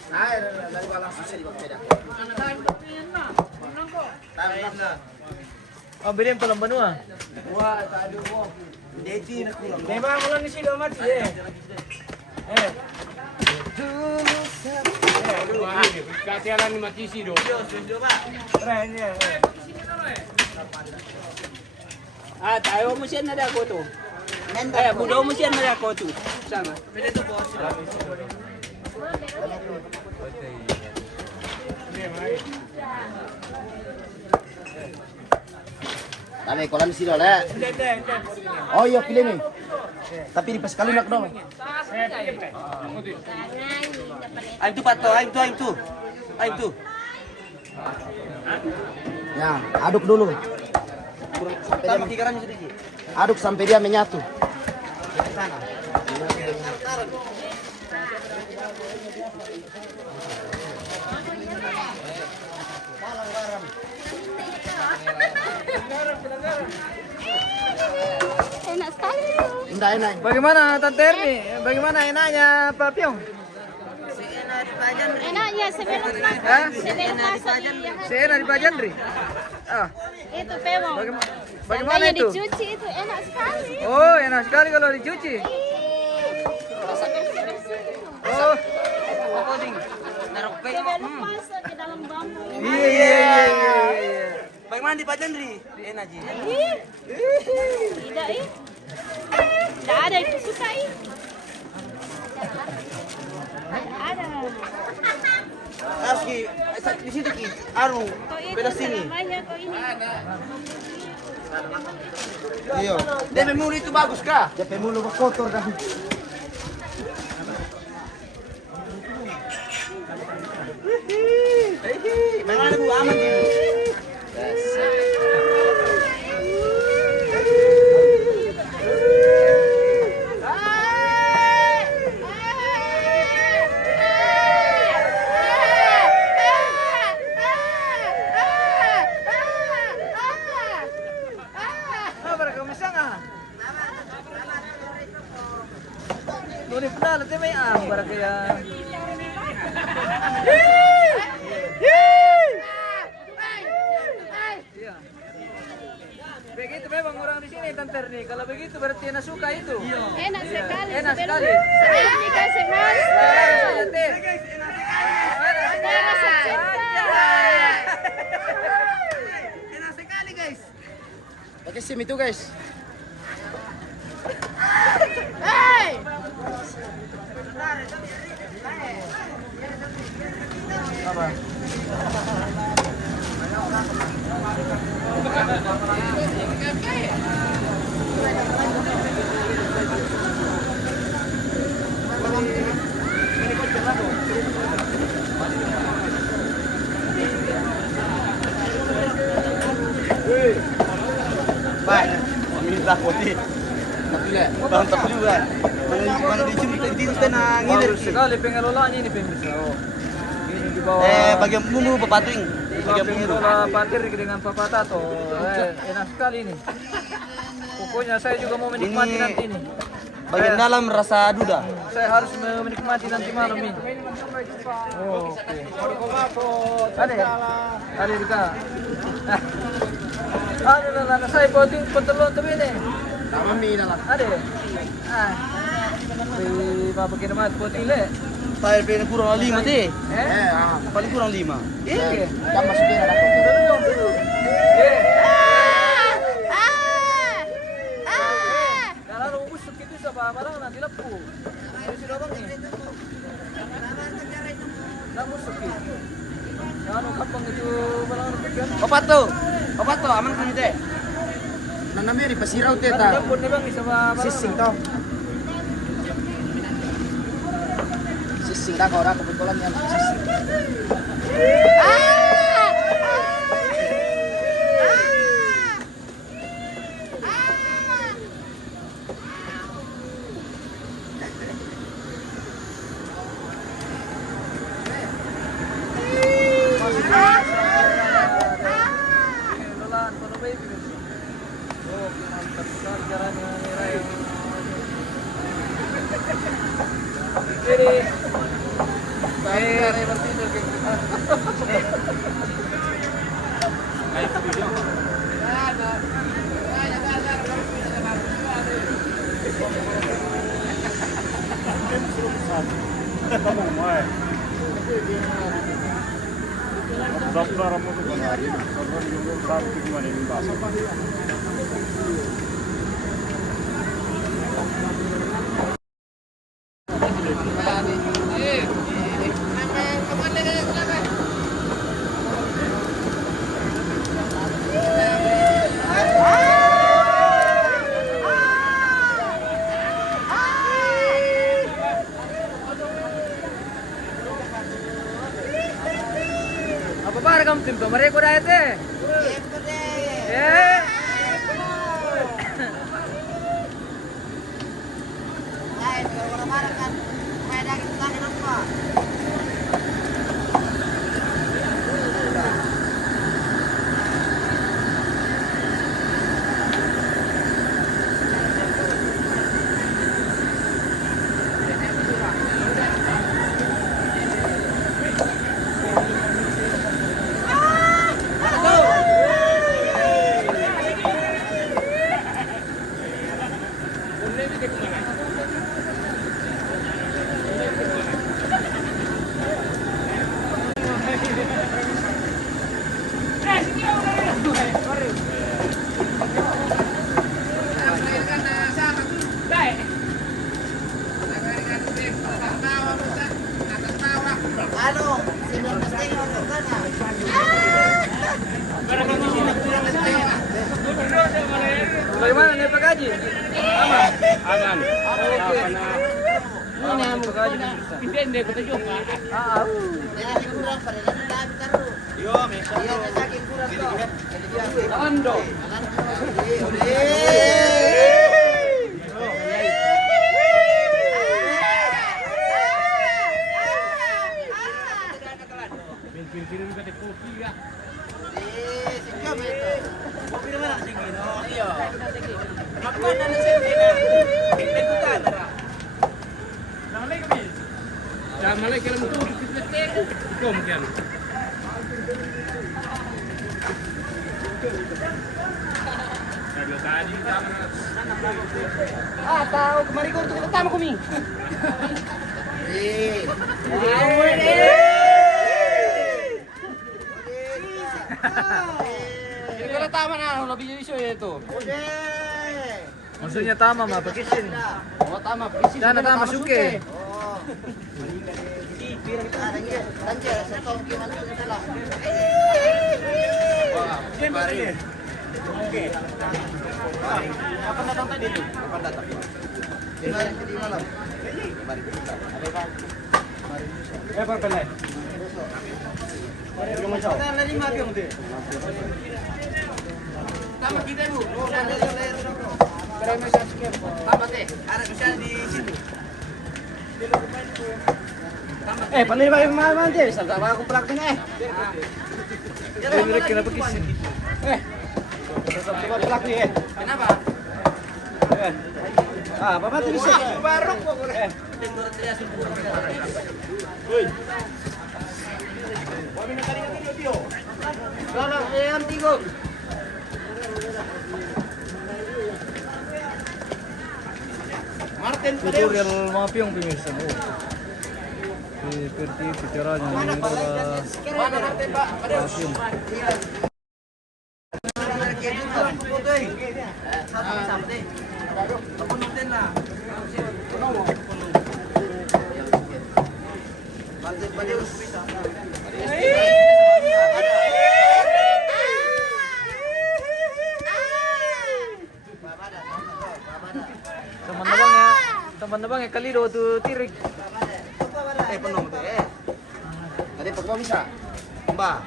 Dari balang susah di bawah beda. Oh, bilhin pa lang banua. Deti na kulang. Memang ulang ni sila mati eh. Kasih alam ni Matisi do. Ah, tayo mo siya na dako to. Eh, budaw mo siya na dako to. Sama. Dale, kolam sila le. Oh iya, pilih nih. Tapi di pas kali nak dong. Aim tu pato, aim tu. Ya, aduk dulu. Tambah 3 gram sedikit. Aduk sampai dia menyatu. Enak sekali. Indah enak. Bagaimana Tante Erni? Bagaimana enaknya Pak Piong? Enaknya sebelum masak. Hah? Sebelum masak. Seenak di Pak Jandri? Ah, Itu pewong. bagaimana Sampai itu? dicuci itu enak sekali. Oh, enak sekali kalau dicuci. Oh, Sebelum masuk ke dalam bambu. iya. Bagaimana di Pak Jandri? Enak ji. Tidak ih. Tidak ada yang suka ih. Ada. Aski, di situ ki. Aru, Kau itu beda sini. namanya kau ini. Iya. DP mulu itu bagus kah? DP mulu kotor dah. Bagaimana Bu aman gitu? Nuri pernah nanti may ambar kaya. Iya. Begitu memang orang di sini Tante Erni. Kalau begitu berarti enak suka itu. Enak sekali. Enak Sebelum- sekali. Sebelum dikasih masak. Saja teh. Saya rasa cinta. Pakai SIM itu guys. Hey! Baik. Minta putih. Tapi le. Bang tak juga. Mana dicuri di tenang ini. Bagus sekali pengelolaannya ini pemirsa. Oh. Ini di bawah. Bagian bumbu pepating. Bagian pengelola patir dengan Papa Tato. Enak sekali ini. Pokoknya saya juga mau menikmati Ini- nanti ini. Bagian dalam rasa duda. Saya harus menikmati nanti malam ini. Oh, oke. Ada ya? Ada juga. Ada lah, saya buatin pentelon tuh ini. Sama mie dah lah. Ada ya? Ah. Wih, Papa kena mat buatin le. Saya pengen kurang 5 teh. Paling kurang 5. Iya. Jam masuk dia dah. Eh, Ah! kalau busuk itu siapa barang nanti lepu. Ini sudah bang nih. Nah busuk itu. Kalau kampung itu barang lepu. Opat tuh, aman kan teh. Nanamnya di pasirau teh Ada ta. dapur nih bang nih sama barang. Sising toh. Sising dah kau dah kebetulan yang sising. Lolaan, paano ba ibig? Oh, mantap sekali caranya nih Ray. Jadi, saya Apa para kamu tim kemarin ko dahil eh? Eh? Bagaimana nih Pak Haji? Aman? Aman. Oke. Ini yang Pak Haji. Hindi ko tayo ka. Ando. Malay kailan mo ito? Ikaw mo kaya. Tahu kemarin kau untuk pertama kami. Kira tama na, lebih iso itu. Maksudnya tama mah pakisin. Oh, tama. Isi Sana tama suke. Kapan datang tadi itu? Kapan datang? Di malam. Tama kita bu. Tama teh. Ada bisa di sini. Pandai pakai mana aja? Sama aku praktek Kira kira pakisin. Coba praktek Kenapa? Bapak tuh bisa. Barok kok. Yang tiga. Martin Tutorial mga piyong pemirsa. Oh. Seperti caranya ini adalah Mana Martin Pak? Ada. piyong. Teman-teman ya kali do tu tirik. Penuh tuh Nanti pokoknya bisa. Mbak.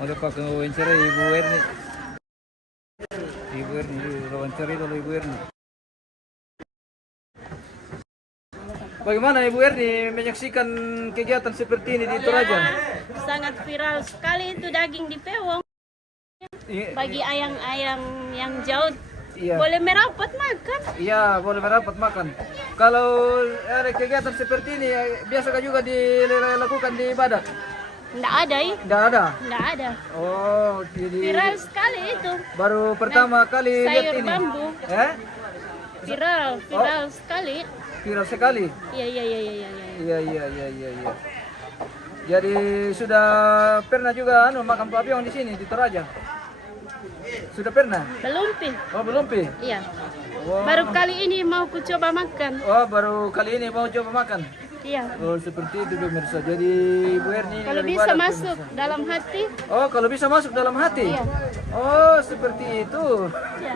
Magpapak ng wawancara Ibu Erni. Ibu Erni, wawancara itu Ibu Erni. Bagaimana Ibu Erni menyaksikan kegiatan seperti ini di Toraja? Sangat viral sekali itu daging di Pewong. Bagi ayang-ayang yang jauh Iya. boleh merapat makan. Iya, boleh merapat makan. Kalau ada kegiatan seperti ini, biasa juga dilakukan di Badak? Nggak ada ya? Tidak ada? Nggak ada. Oh, jadi Viral sekali itu. baru pertama kali lihat Sayur ini. bambu. Viral sekali. Viral sekali. Iya. Iya. Jadi sudah pernah juga makan papiong di sini di Toraja? Sudah pernah? Belum pi. Oh belum pi? Iya. Oh. Baru kali ini mau ku coba makan. Oh baru kali ini mau coba makan? Iya. Oh seperti itu pemirsa. Jadi Bu Erni Kalau dari bisa Badak, masuk pemirsa. dalam hati. Oh kalau bisa masuk dalam hati? Iya. Oh seperti itu. Iya.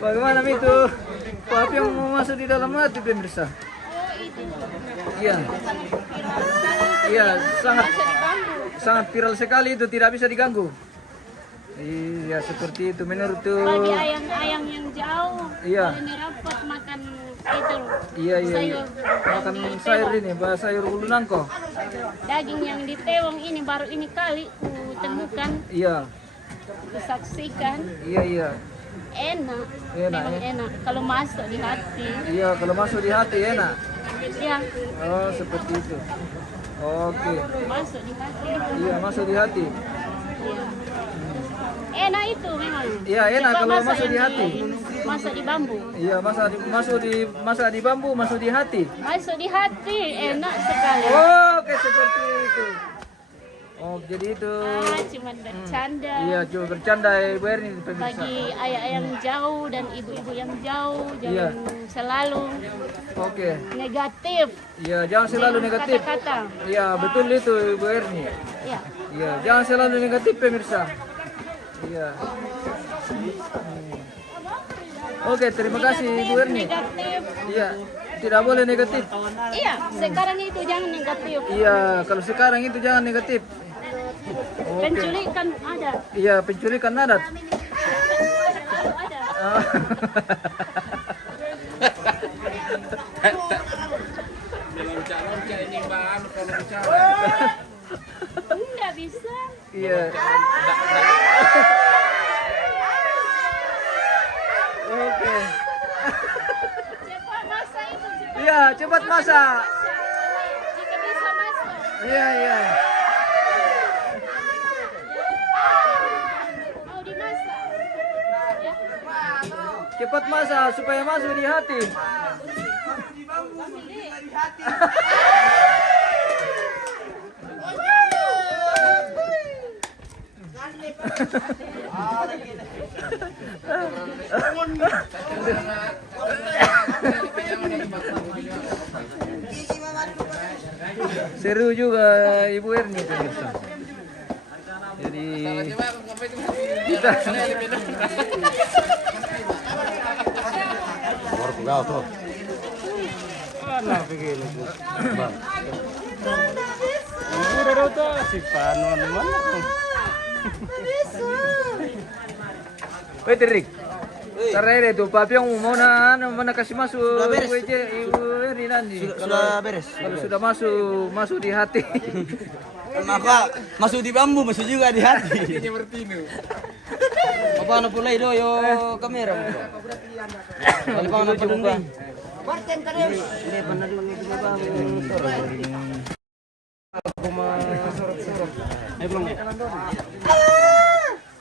Bagaimana itu? Papiong mau masuk di dalam hati pemirsa? Iya. Iya sangat viral sekali itu, tidak bisa diganggu. Iya seperti itu menurut tuh. Bagi ayang-ayang yang jauh, Iya. kalau ini rapat makan itu Iya. sayur. Makan yang sayur ditewong. ini, sayur ulu nangko. Daging yang ditewong ini baru ini kali ku temukan, Iya. ku saksikan. Iya. Enak, Enak, memang ya? enak. Kalau masuk di hati, Iya kalau masuk di hati enak. ya Oh seperti itu. Oke. masuk di hati. Iya masuk di hati. Iya. Enak itu memang. Iya, enak Coba kalau masak masuk di yang hati. Masak di bambu. Iya masak di bambu, masuk di hati. Masuk di hati, enak sekali. Oke seperti itu. Oh jadi itu. Cuman bercanda. Iya cuma bercanda Ibu Erni pemirsa. Bagi ayah yang jauh dan ibu-ibu yang jauh, Iya. jangan selalu Oke. negatif. Iya jangan selalu dengan negatif. Kata-kata. Iya betul itu Ibu Erni. Ya. Iya jangan selalu negatif pemirsa. Iya. Oke terima kasih Ibu Erni. Negatif. Iya tidak boleh negatif. Iya, sekarang itu jangan negatif. Iya kalau sekarang itu jangan negatif. Oke. Penculikan ada. Iya penculikan adat. Selalu ada. Ah. Loncat-loncat ini Mbak kalau bicara. Enggak bisa. Iya. Oke. Cepat masa itu. Iya, cepat masak. Jika bisa masuk. Iya. Mau dimasak. Ya. Cepat masak supaya masuk di hati. Seru juga Ibu Erni pemirsa. Jadi kita Wait, Rick. Karena itu papiong mau mana kasih masuk Ibu Erni nanti. Sudah beres. Kalau sudah masuk di hati. Maka masuk di bambu, masuk juga di hati. Apa na pulay do yo kamera mo. Ano pa na pulay? Barten ka rin. Hindi pa na lang ito ba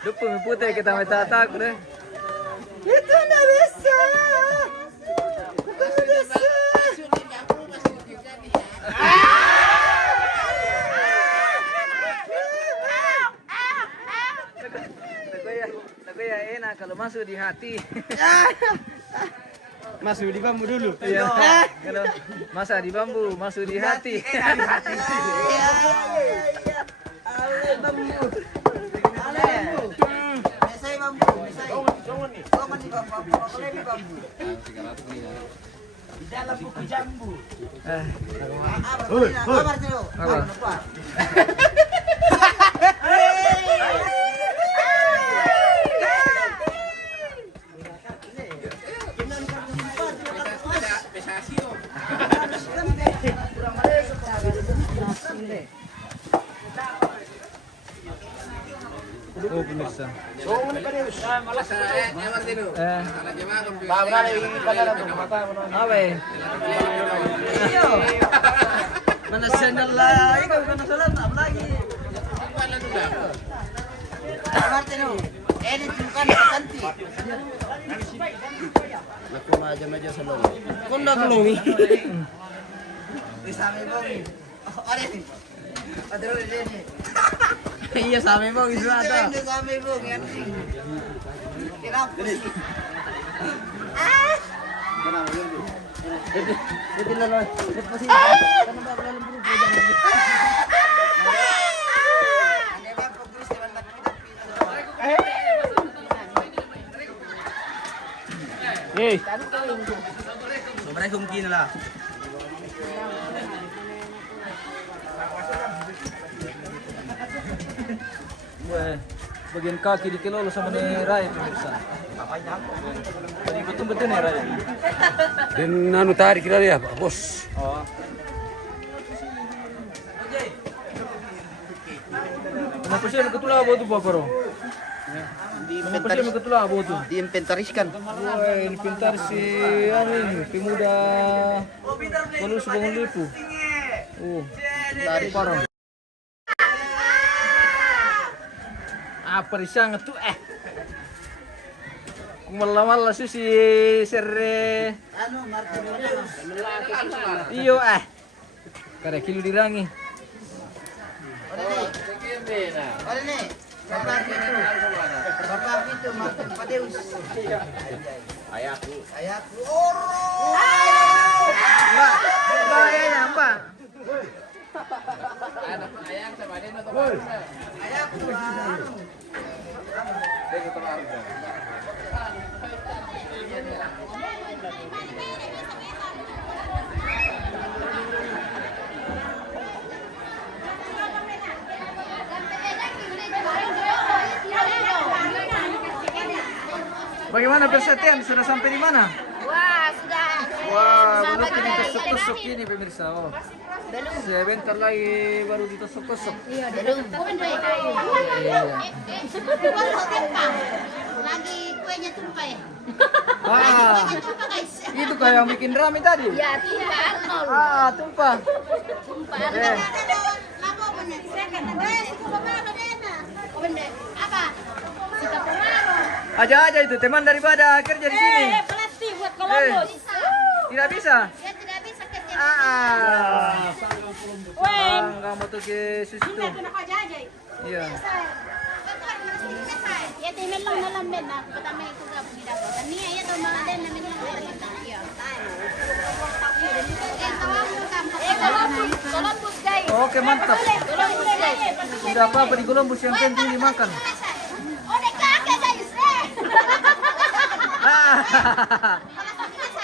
Lupa may putih kita may tatak deh. Ito na bisa. Ito na bisa. Nagoya enak kalau masuk di hati. masuk di bambu dulu. Iya. Kalau masa di bambu, masuk di hati. Di dalam buku jambu. Apa? Oh pemirsa. Apa? Iyo. Mana sandal lah? Ikaw kana salat apa lagi? Iya sama bang isu ada. Hei. Sobra kumkin lah. Wah, bagian kaki dikilolo sama nih Rai pemirsa. Jadi betul-betul nih Rai. Dan anu tarik kita ya, bos. Oh. Kenapa sih ketula abo tuh Pak Bro? Kenapa sih ketula abo tuh? Diinventariskan. Wah, ini pintar si ini pemuda Polus Bangun Lipu. Dari parang. Apa risang tuh Kumala-mala si serre. Iyo Kare kilo dirangi. Bagaimana persetian? Sudah sampai di mana? Wah, sudah. Wah, belum ditusuk-tusuk ini pemirsa. Oh. Sebentar lagi baru ditusuk-tusuk. Iya, belum. Iya. Lagi kuenya tumpah ya. Ah, itu kayak yang bikin rame tadi. Ya, tumpah Arnold. Ah, tumpah. Tumpah Eh. Arnold. Lapo bener. Second. Suku pemaro dena. Bener. Apa? Suka pemaro. Aja itu teman daripada kerja di sini. Plastik buat Columbus. Tidak bisa. Dia tidak bisa kerja. Weng. Kamu tuh ke situ. Iya. Ya timen lang na lang men na patame ko ga pugida ko. Niya ya to mga den na min lang kita. Iya. Columbus guys. Oke, mantap. Columbus guys. Tidak apa-apa di Columbus, yang penting dimakan. Oh, de kakek guys.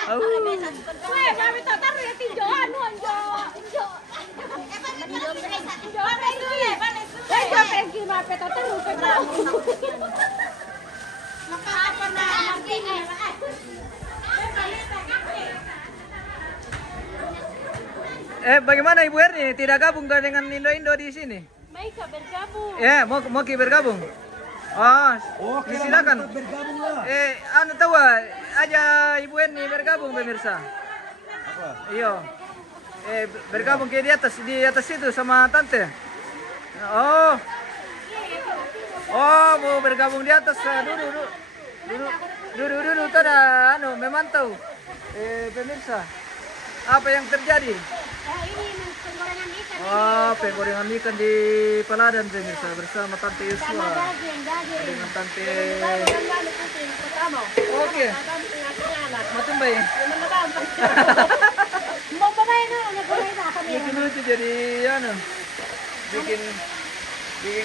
Weh, mami to taruh ya tinjo anu anjo. Tinjo. Tinjo apa itu ya? Weh, yo pergi mape to taruh ke bawah. Apa na Bagaimana Ibu Erni? Tidak gabung dengan Indo-Indo di sini? Mereka bergabung. Ya, mau bergabung. Oh, silakan. Bergabunglah. Anu tahu aja Ibu Erni bergabung pemirsa. Apa? Iya. Bergabung ke di atas itu sama tante. Oh. Oh, mau bergabung di atas. Duduk. Tada, anu memantau. Pemirsa. Apa yang terjadi? ini penggorengan ikan. Oh, penggorengan ikan di Paladan pemirsa bersama Tante Yusua Daging. dengan Tante. Pertama. Oke, matumbay. Mau pemain na, nagpapay na kami. Bikin lucu jadi anu, bikin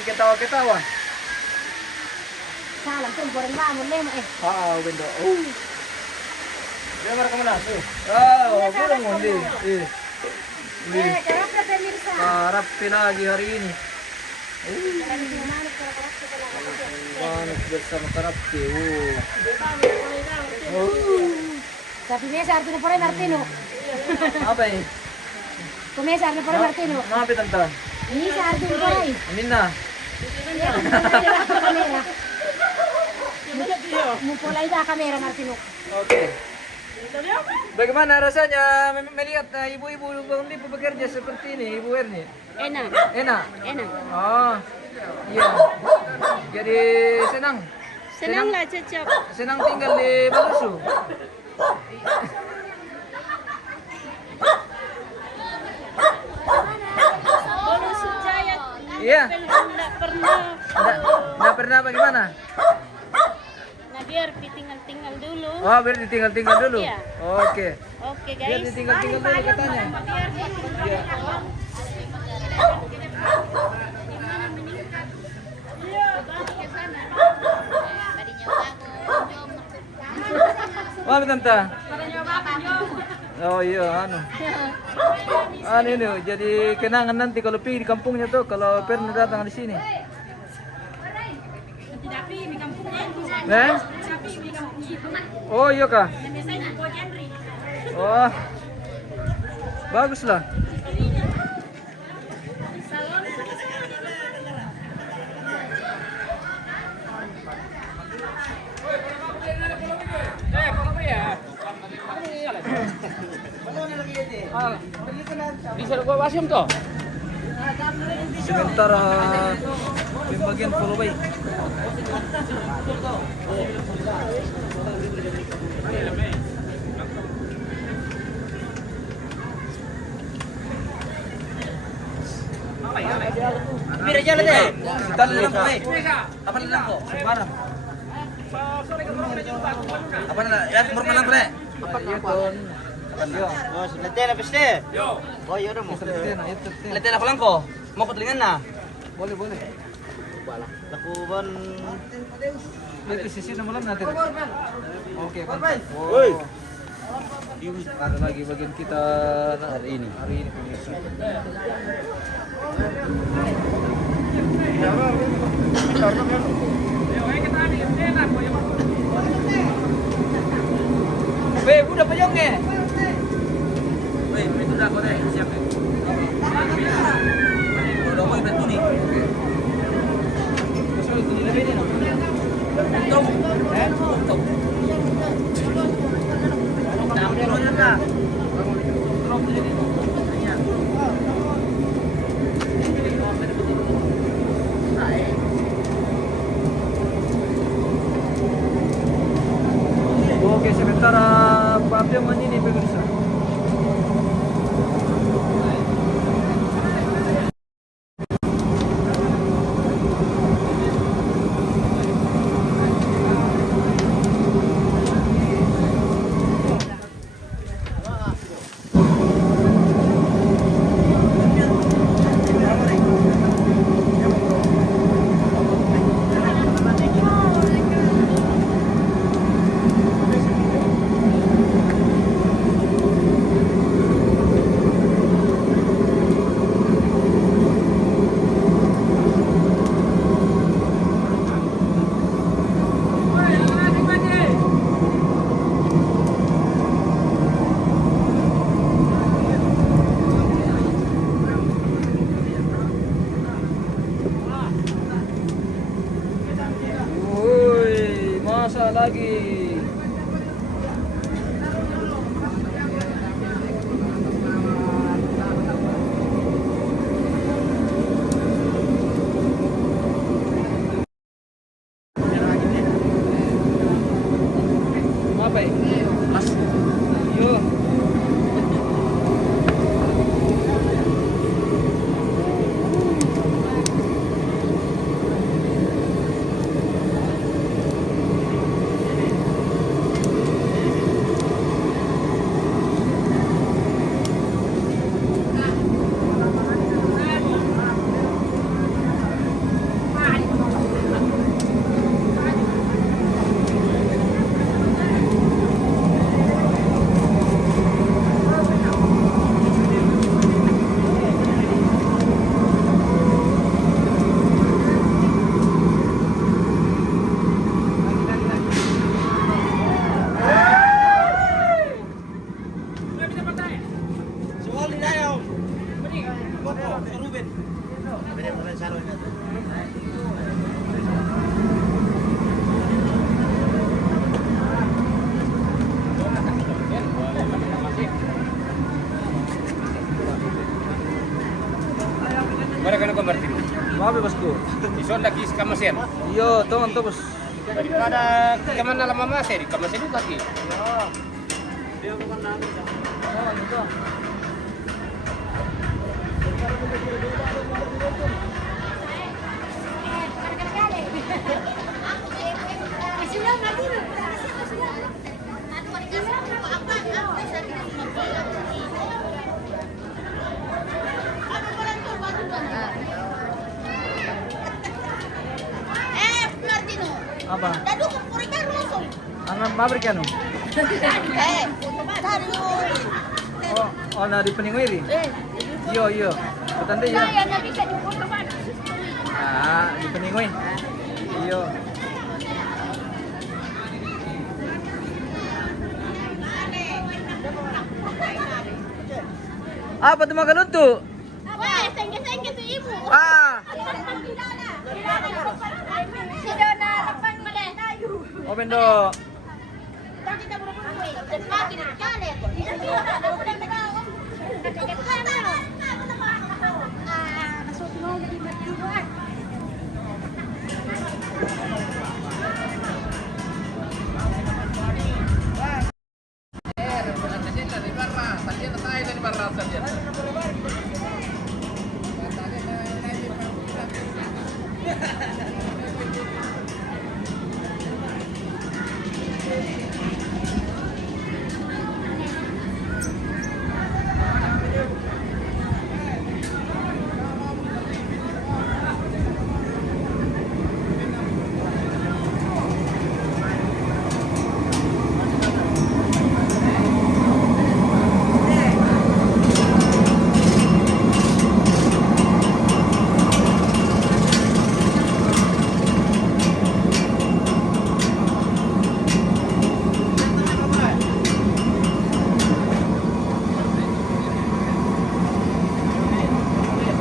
ketawa-ketawa. Salam tuh goreng bangun lem Bendo. Dia marah kemana? Belum ngondi. Karena pemirsa. Rapi lagi hari ini. Panas bersama Karapi. Tapi mesa Artino pore Martino. Apa ini? Kumesa Artino pore Martino. Maaf ya tante. Ini sa Artino pore. Minna. Kamera. Mupulay dah kamera Martino. Oke. Bagaimana rasanya melihat ibu-ibu Bangun Lipu bekerja seperti ini, Ibu Erni? Enak. Enak? Enak. Oh, iya. Jadi senang? Senang nggak cocok? Senang tinggal di Malusu. Bolu Sujaya. Iya. Nggak pernah. Nggak pernah bagaimana? Nah biar tinggal dulu. Oh, biar ditinggal-tinggal dulu. Iya. Oke. Oke Biar guys. ditinggal-tinggal dulu katanya. Iya. Mana tante? Oh iya, anu ini jadi kenangan nanti kalau pergi di kampungnya tuh kalau pernah datang di sini. Eh? Oh iya kah? Oh, bagus lah. Bisa gua wasim tuh. Sementara pembagian Pulau Bayi. Biar aja lah deh. Kita dalam Bayi. Apa dalam kok? Barang. Apa na? Ya, murka lang pre. Iya ton. Yo. Oh, selete na peste. Yo. Oh, iya mo. Selesai nah, itu. Selete na ko lang ko. Mo ko telingan na. Boleh boleh. Lakuban. Lihat sisi nama nanti. Oke, Woi. wow. Ada lagi bagian kita hari ini. Hari ini pemirsa. Weh, udah pejong ya? Woi, itu udah ko deh, siap ya. Udah mau ibat nih. Masuk itu lebih ini. Tuh. Tuh. Nah, udah ya na. Oke, sementara pavilion ini pemirsa. Woi, masa lagi? Apa ya? Mas. Yo. Mana kena convertir? Maaf ya bosku. Ison lagi ska mesin. Yo, teman tuh bos. Daripada kemana lama masih di kamar saya lagi. Oh, gitu. Martino. Apa? Dadu ko puri ka rusong. Ano pabrik ano? Dari Oh, na di Peningwiri. Iyo, iyo. Patanda iyo. saya na bisa di foto ba? Ah, di Peningwi. Iyo. Apa tuh makan untuk? Wah, thank you to ibu. Ah, Si Dona lapan mali. open do. Dan kita buru-buru. Dan pagi na kali. Masuk mau di Martino.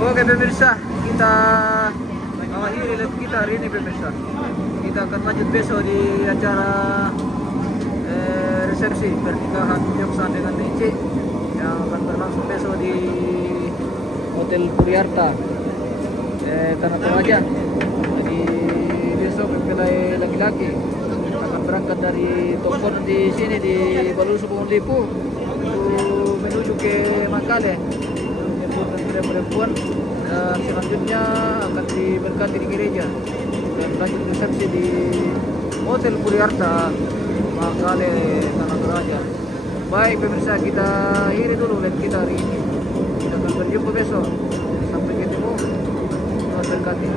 Oke pemirsa, kita mengakhiri live kita hari ini pemirsa. Kita akan lanjut besok di acara resepsi pernikahan Joksan dengan Nici yang akan berlangsung besok di Hotel Puriarta Tanah Toraja. Jadi besok mempelai laki-laki akan berangkat dari Tokon di sini di Balusu Pohon Lipu untuk menuju ke Mangkale. Perempuan dan selanjutnya akan diberkati di gereja dan lanjut resepsi di Hotel Puriarta Mangkale Tanah Toraja. Baik pemirsa, kita akhiri dulu live kita hari ini. Kita akan berjumpa besok. Sampai ketemu. Tuhan berkati.